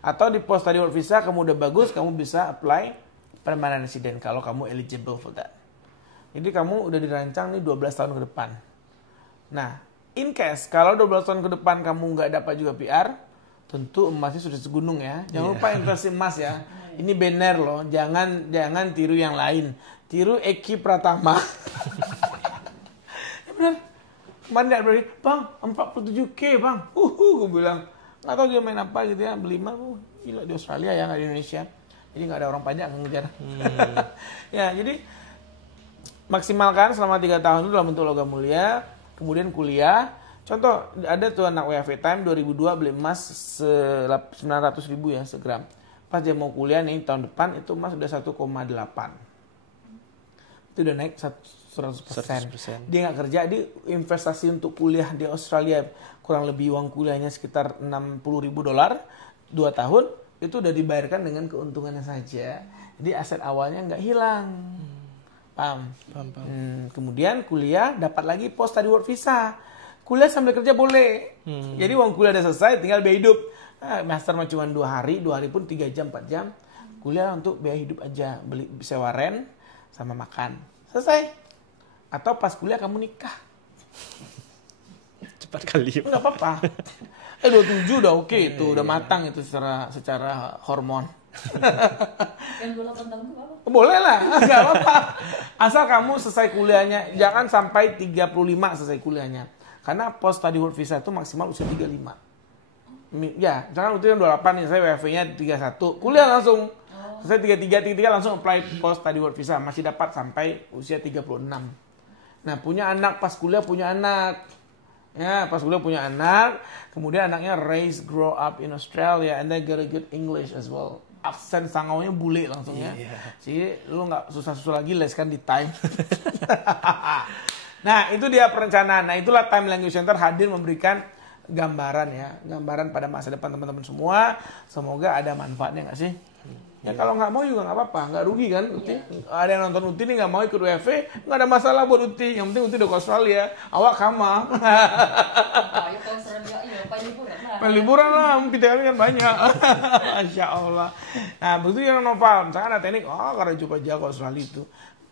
Atau di Post Study Work Visa, kamu udah bagus, kamu bisa apply permanent resident kalau kamu eligible for that. Jadi kamu udah dirancang nih 12 tahun ke depan. Nah, in case kalau 12 tahun ke depan kamu nggak dapat juga PR, tentu emasnya sudah segunung ya. Jangan lupa investasi emas ya. Ini bener loh, jangan tiru yang lain. Tiru Eki Pratama. Ya benar. Kemarin dia beri, Bang, 47K Bang. Gue bilang, nggak tahu dia main apa gitu ya, berlima, gila di Australia ya, nggak di Indonesia, jadi nggak ada orang pajak yang ngejar. Ya, jadi maksimalkan selama 3 tahun itu dalam bentuk logam mulia, kemudian kuliah. Contoh, ada tuh anak WFH Time 2002 beli emas 900.000 ya segram. Pas dia mau kuliah nih tahun depan itu emas udah 1,8. Itu udah naik 100%. Dia nggak kerja, dia investasi untuk kuliah di Australia kurang lebih uang kuliahnya sekitar $60.000 2 tahun, itu udah dibayarkan dengan keuntungannya saja. Jadi aset awalnya nggak hilang. Paham? Kemudian kuliah dapat lagi post study work visa. Kuliah sambil kerja boleh. Jadi uang kuliah udah selesai, tinggal biaya hidup. Master mah cuma 2 hari pun 3 jam, 4 jam. Kuliah untuk biaya hidup aja, beli sewa rent sama makan. Selesai. Atau pas kuliah kamu nikah. Cepat kali. Enggak apa-apa. 27 udah oke itu, udah matang itu secara hormon. Yang 28 tahun itu apa? Boleh lah, enggak apa-apa. Asal kamu selesai kuliahnya, jangan sampai 35 selesai kuliahnya. Karena post study work visa itu maksimal usia 35. Ya, misalkan usia 28 nih, saya WFH-nya 31, kuliah langsung. Saya 33 langsung apply post study work visa, masih dapat sampai usia 36. Nah, punya anak pas kuliah punya anak. Ya, pas kuliah punya anak, kemudian anaknya raise grow up in Australia and they get a good English as well. Aksen sangaunya bule langsung ya. Jadi lu nggak susah-susah lagi leskan di Time. Nah, itu dia perencanaan. Nah, itulah Time Language Center hadir memberikan gambaran ya, gambaran pada masa depan teman-teman semua. Semoga ada manfaatnya nggak sih? Ya kalau nggak mau juga nggak apa-apa, nggak rugi kan Uti. Ada yang nonton Uti nih nggak mau ikut WFH, nggak ada masalah buat Uti. Yang penting Uti udah ke Australia, awak kama. Liburan lah, PTL kan banyak. Masya Allah. Nah begitu yang novel, misalkan ada teknik, karena coba jago Australia itu.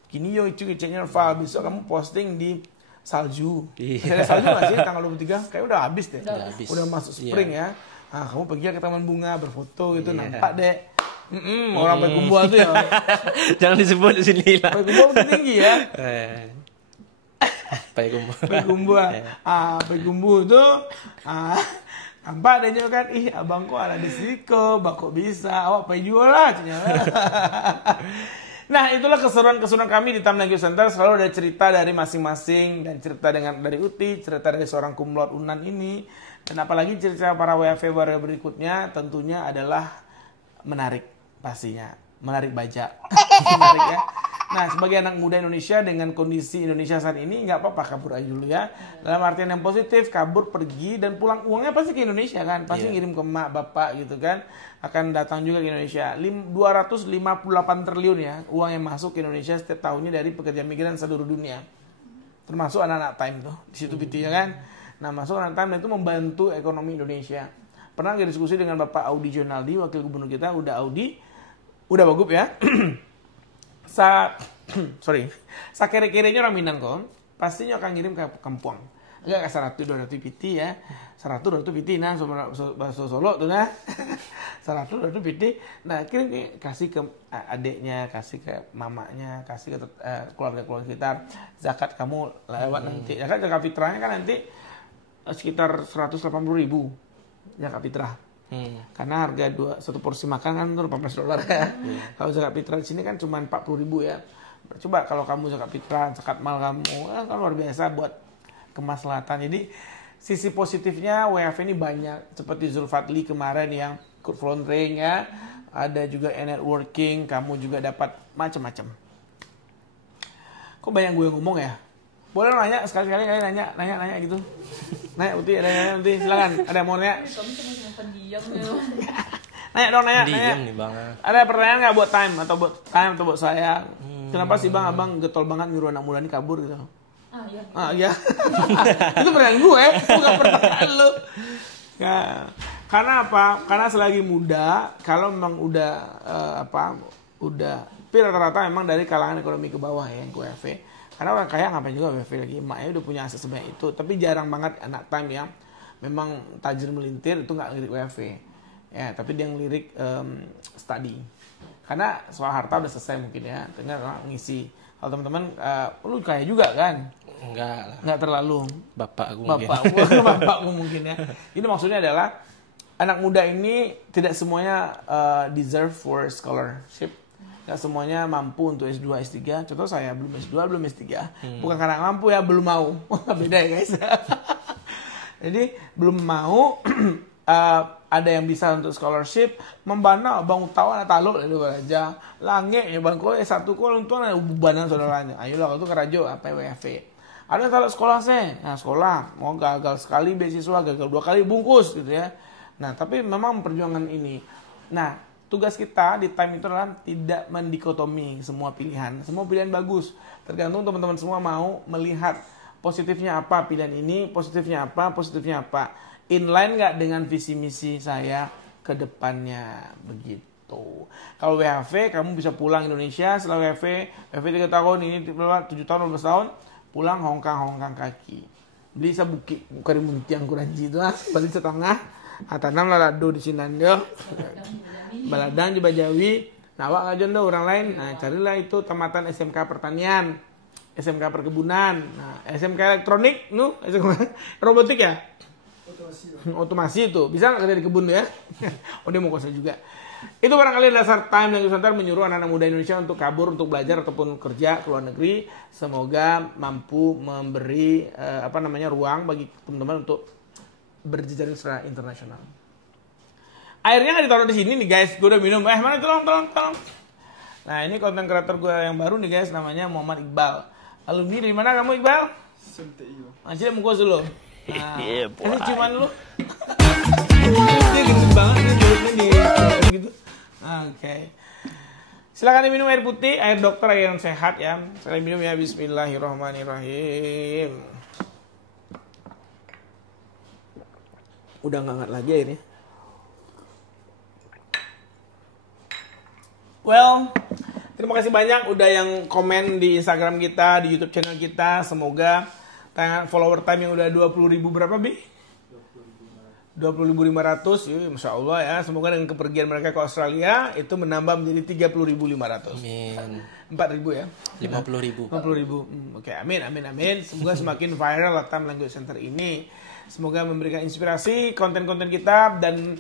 Kini yo itu keceknya novel, besok kamu posting di salju. Ada salju nggak sih tanggal 23? Kayak udah habis deh. Udah masuk spring ya. Nah, kamu pergi ke taman bunga berfoto gitu, nampak deh. Orang Payakumbuh tuh ya. Jangan disebut di sini lah. Payakumbuh tinggi ya. Payakumbuh. Payakumbuh tuh nampak deh juga kan, ih abang kok ada di siko, kok bisa, awak pay jual lah. Nah, itulah keseruan-keseruan kami di Time Language Center. Selalu ada cerita dari masing-masing, dan cerita dari Uti, cerita dari seorang cum laude Unan ini, dan apalagi cerita para WFH warrior berikutnya tentunya adalah menarik pastinya, menarik baja. Menarik ya. Nah, sebagai anak muda Indonesia dengan kondisi Indonesia saat ini, nggak apa-apa kabur aja dulu ya. Dalam artian yang positif, kabur pergi dan pulang, uangnya pasti ke Indonesia kan, pasti ngirim ke emak bapak gitu kan, akan datang juga ke Indonesia. 258 triliun ya uang yang masuk ke Indonesia setiap tahunnya dari pekerja migran seluruh dunia, termasuk anak-anak Time tuh di situ ya kan. Nah, masuk anak Time itu membantu ekonomi Indonesia. Pernah nggak diskusi dengan Bapak Audi Jonaldi, wakil gubernur kita, udah bagus ya. Sa kere-kerenya orang Minang kok, pastinya akan ngirim ke Kampung. Enggak ke 100-200 piti ya. 100-200 piti nah bahasa Solo tuh nah. 100-200 piti. Nah, kirim kasih ke adiknya, kasih ke mamanya, kasih ke keluarga-keluarga sekitar. Zakat kamu lewat nanti. Zakat fitrahnya kan nanti sekitar 180.000 zakat fitrah. Karena harga satu porsi makan kan $18 ya. Kalau zakat fitrah di sini kan cuma 40.000 ya. Coba kalau kamu zakat fitrah, zakat mal kamu kan luar biasa buat kemaslahatan. Jadi sisi positifnya WFH ini banyak, seperti Zulfadli kemarin yang ikut volunteering ya. Ada juga networking, kamu juga dapat macam-macam. Kok banyak gue ngomong ya? Boleh nanya sekali-kali nanya gitu. Nanya Uti, ada nanya Uti, silakan. Ada yang mau nanya? Nanya dong, nanya. Nih, Bang. Ada pertanyaan nggak buat Time atau buat saya? Kenapa sih Bang abang getol banget nyuruh anak muda ini kabur gitu? Iya. Itu pertanyaan gue, bukan pertanyaan lu. Nah, karena apa? Karena selagi muda, kalau memang tapi rata-rata memang dari kalangan ekonomi ke bawah ya yang ke WFH. Karena orang kaya ngapain juga WFH lagi, emaknya udah punya aset sebanyak itu. Tapi jarang banget anak Time yang memang tajir melintir itu nggak ngelirik WFH. Ya, tapi dia ngelirik study. Karena soal harta udah selesai mungkin ya, tinggal ngisi. Kalau teman-teman, lu kaya juga kan? Enggak lah. Enggak terlalu. Bapakku mungkin ya. Ini maksudnya adalah anak muda ini tidak semuanya deserve for scholarship. Gak semuanya mampu untuk S2, S3. Contoh saya belum S2, belum S3. Bukan karena mampu ya, belum mau. Beda ya guys. Jadi belum mau ada yang bisa untuk scholarship. Membana bang utawa na talo lalu aja. Langit ya bang ko S1 ko luntuan ada bebanan saudaranya. Ayolah itu kerajo apa WFV. Ada yang taruh sekolah saya. Nah sekolah mau gagal sekali beasiswa, gagal 2 kali bungkus gitu ya. Nah tapi memang perjuangan ini. Nah tugas kita di time itu adalah tidak mendikotomi semua pilihan. Semua pilihan bagus. Tergantung teman-teman semua mau melihat positifnya apa pilihan ini, positifnya apa, positifnya apa. Inline nggak dengan visi misi saya ke depannya begitu. Kalau WHV kamu bisa pulang Indonesia setelah WHV 3 tahun ini 7 tahun 12 tahun pulang hongkang kaki. Beli sabuki karim muntiang kuranji itu balik setengah tanam lalado di Sinanjo. Baladang di Bajawi, nawak ngajon dah orang lain. Nah, carilah itu tamatan SMK Pertanian, SMK Perkebunan, nah, SMK Elektronik, SMK Robotik ya? Otomasi itu. Bisa nggak kerja di kebun ya? Oh, dia mau kosa juga. Itu barangkali dasar time dan Nusantara menyuruh anak-anak muda Indonesia untuk kabur, untuk belajar ataupun kerja ke luar negeri. Semoga mampu memberi ruang bagi teman-teman untuk berjejaring secara internasional. Airnya nggak ditaruh di sini nih guys, gue udah minum. Mana tolong. Nah ini konten kreator gue yang baru nih guys, namanya Muhammad Iqbal. Alumni dari mana kamu Iqbal? Masih mau gue dulu. Nah, ini cuman lu. Dia gendut banget nih jauhnya gitu. Oke. Silakan diminum air putih, air dokter, air yang sehat ya. Saya minum ya, Bismillahirrahmanirrahim. Udah nggak hangat lagi airnya. Well, terima kasih banyak udah yang komen di Instagram kita, di YouTube channel kita. Semoga follower time yang udah 20.000 berapa, Bi? 20.500, ya, Masya Allah ya. Semoga dengan kepergian mereka ke Australia, itu menambah menjadi 30.500. Amin. 4.000 ya? 50.000. 50.000. Oke, amin. Semoga semakin viral Latam Language Center ini. Semoga memberikan inspirasi konten-konten kita. Dan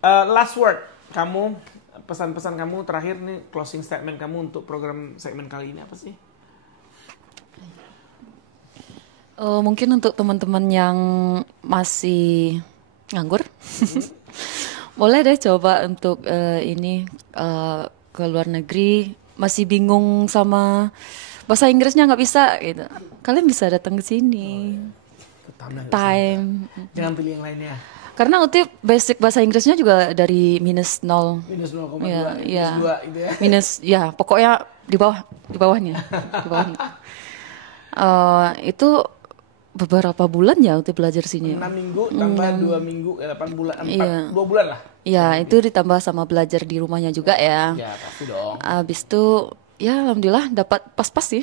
last word, kamu... pesan-pesan kamu terakhir nih, closing statement kamu untuk program segmen kali ini apa sih? Mungkin untuk teman-teman yang masih nganggur, boleh deh coba untuk ke luar negeri, masih bingung sama bahasa Inggrisnya nggak bisa gitu. Kalian bisa datang ke sini. Time. Jangan pilih yang lainnya. Karena Uti basic bahasa Inggrisnya juga dari -0. Minus 0,2, ya, minus 2 gitu ya. Minus, ya pokoknya di bawahnya. Itu beberapa bulan ya Uti belajar sini. 6 minggu tambah 2 minggu, 8 bulan, 2 bulan lah. Iya, itu ditambah sama belajar di rumahnya juga ya. Ya, pasti dong. Abis itu ya alhamdulillah dapat pas-pas sih.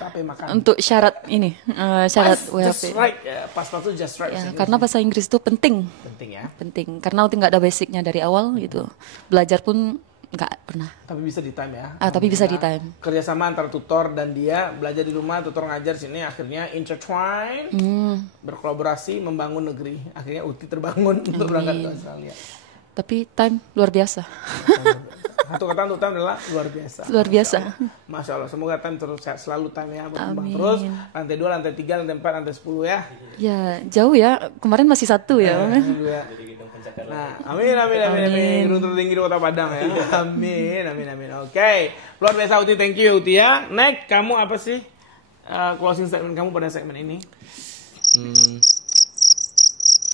Tapi makan. Untuk syarat ini, syarat WHP. Just right, ya, pas-pas tuh just right. Ya, karena bahasa Inggris itu penting. Penting ya. Penting, karena Uti nggak ada basicnya dari awal gitu. Belajar pun nggak pernah. Tapi bisa di time ya. Tapi bisa di time. Kerjasama antara tutor dan dia, belajar di rumah, tutor ngajar sini, akhirnya intertwine, berkolaborasi, membangun negeri. Akhirnya Uti terbangun untuk berangkat ke Australia. Tapi time luar biasa. Satu kata untuk time adalah luar biasa. Luar biasa. Masya Allah. Semoga time terus selalu time ya, berkembang terus. Lantai 2, lantai 3, lantai 4, lantai 10 ya. Ya jauh ya. Kemarin masih 1 ya. Nah, amin. Gedung tertinggi di Kota Padang ya. Amin. Oke. Luar biasa Uti, thank you Uti ya. Next, kamu apa sih closing statement kamu pada segmen ini?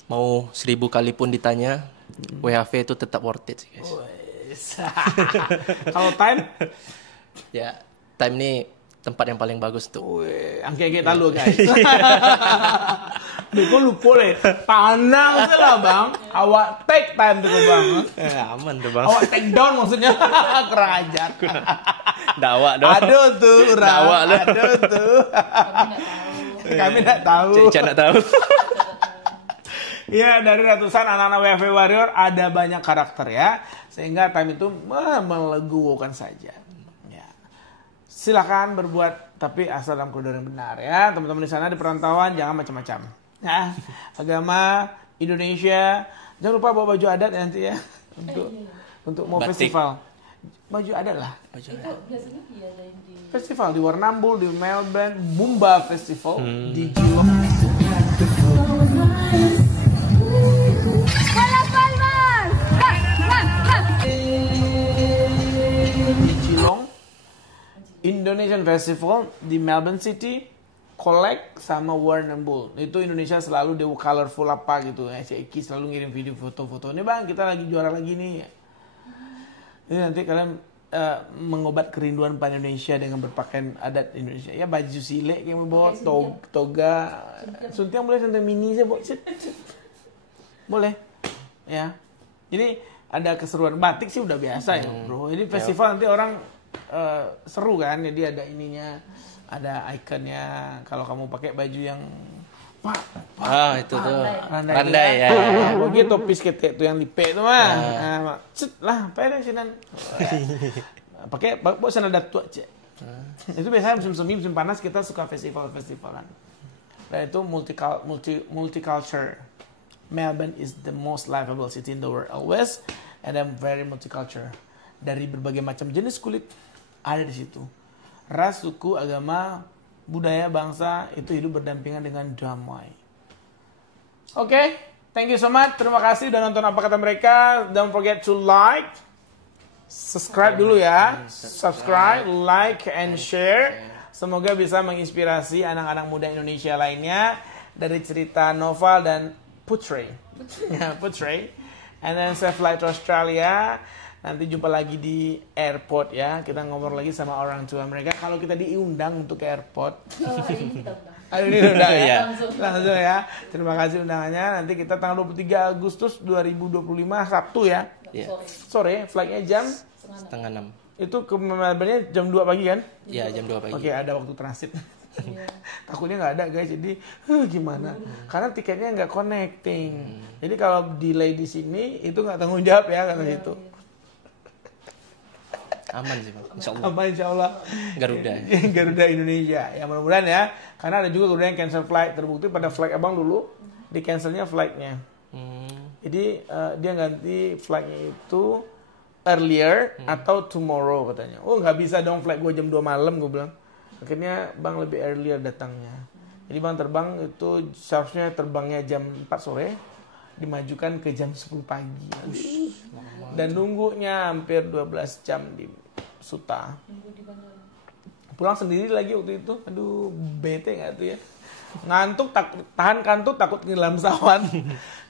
Mau 1000 kali pun ditanya, WHV itu tetap worth it sih guys. Kalau time? Ya, time nih tempat yang paling bagus tuh. Angke talu guys. Kok lupa deh. Tanang sih lah bang. Awak take time tuh bang. Aman tuh bang. Awak take down maksudnya. Kurang ajar. Dakwah dong. Aduh tuh. Dakwah loh. Aduh tuh. Kami nggak tahu. Cica nggak tahu. Ya, dari ratusan anak-anak WFV Warrior ada banyak karakter ya. Sehingga time itu melegukan saja. Ya. Silakan berbuat, tapi asal dalam koridor yang benar ya. Teman-teman di sana di perantauan jangan macam-macam. Ya. Agama, Indonesia, Jangan lupa bawa baju adat ya nanti ya untuk mau Batik. festival. Baju adat lah. Baju adat. Festival di Warrnambool, di Melbourne, Bumba Festival di Geelong. Di Geelong, Indonesian Festival di Melbourne City, Collect sama Warrnambool. Itu Indonesia selalu dia colorful apa gitu ya. Si Eki selalu ngirim video foto-foto. Nih bang, kita lagi juara lagi nih. Ini nanti kalian mengobat kerinduan pada Indonesia dengan berpakaian adat Indonesia. Ya baju silek yang bawa toga. Suntiang boleh, suntiang mini saja bawa. Boleh. Ya. Jadi ada keseruan batik sih udah biasa ya, bro. Jadi festival nanti orang seru kan. Jadi ada ininya, ada ikonnya. Kalau kamu pakai baju yang Itu tuh. Randai Randai ya. Begitu topis ketek tuh yang lipek tuh mah. Cet lah, pede sinan. Pakai bawa sana datuk cek. Itu biasanya musim semi, musim panas kita suka festivalan. Dan itu multicultural. Melbourne is the most livable city in the world always, and I'm very multicultural. Dari berbagai macam jenis kulit ada di situ. Ras, suku, agama, budaya, bangsa itu hidup berdampingan dengan damai. Oke, thank you so much. Terima kasih udah nonton Apa Kata Mereka. Don't forget to like, subscribe dulu ya. Subscribe, like, and share. Semoga bisa menginspirasi anak-anak muda Indonesia lainnya dari cerita Noval dan Putri. Putri. And then saya flight to Australia. Nanti jumpa lagi di airport ya. Kita ngobrol lagi sama orang tua mereka. Kalau kita diundang untuk ke airport. Hari ini udah ya. Langsung ya. Terima kasih undangannya. Nanti kita tanggal 23 Agustus 2025 Sabtu ya. Sore, flightnya jam 5:30. itu ke Melbourne jam 2 pagi kan? Iya, jam 2 pagi. Oke, ada waktu transit. Takutnya nggak ada guys, jadi gimana? Karena tiketnya nggak connecting. Jadi kalau delay di sini itu nggak tanggung jawab ya karena itu. Aman sih, Bang. Insyaallah. Apa insya Allah Garuda. Garuda Indonesia. Ya mudah-mudahan ya. Karena ada juga Garuda yang cancel flight. Terbukti pada flight abang dulu di cancelnya flightnya. Jadi dia ganti flightnya itu earlier atau tomorrow katanya. Oh nggak bisa dong flight gue jam 2 malam gue bilang. Akhirnya bang lebih earlier datangnya. Jadi bang terbang itu seharusnya terbangnya jam 4 sore, dimajukan ke jam 10 pagi. Dan nunggunya hampir 12 jam di Suta. Pulang sendiri lagi waktu itu. Aduh, bete gak tuh ya. Ngantuk, tahan kantuk, takut ngelam pesawat.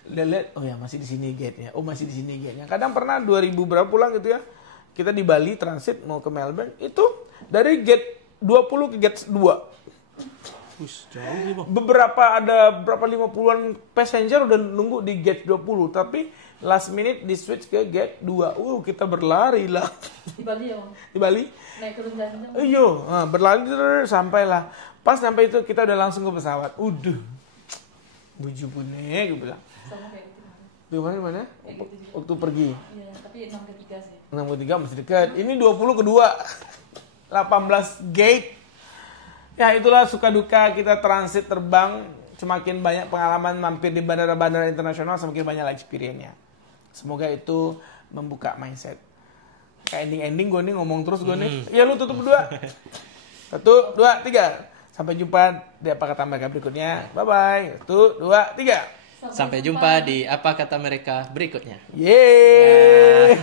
Dan lihat, oh ya masih di sini gate-nya. Oh masih di sini gate-nya. Kadang pernah 2000 berapa pulang gitu ya. Kita di Bali transit mau ke Melbourne. Itu dari gate 20 ke gate 2. Beberapa ada berapa 50-an passenger udah nunggu di gate 20, tapi last minute di switch ke gate 2. Kita berlari lah. Di Bali ya, Bang? Di Bali? Naik turun jalannya. Berlari sampailah. Pas sampai itu kita udah langsung ke pesawat. Buju pune gue bilang. Sama kayak gitu. Di mana? Waktu pergi. Iya, tapi 6:03 sih. 6:03 masih dekat. Ini 20 kedua. 18 gate. Ya itulah suka duka kita transit terbang. Semakin banyak pengalaman mampir di bandara-bandara internasional, semakin banyak experience-nya. Semoga itu membuka mindset. Kayak ending-ending gue nih ngomong terus gue nih. Ya lu tutup berdua. 1, 2, 3. Sampai jumpa di Apa Kata Mereka berikutnya. Bye-bye. 1, 2, 3. Sampai jumpa di Apa Kata Mereka berikutnya. Yeay.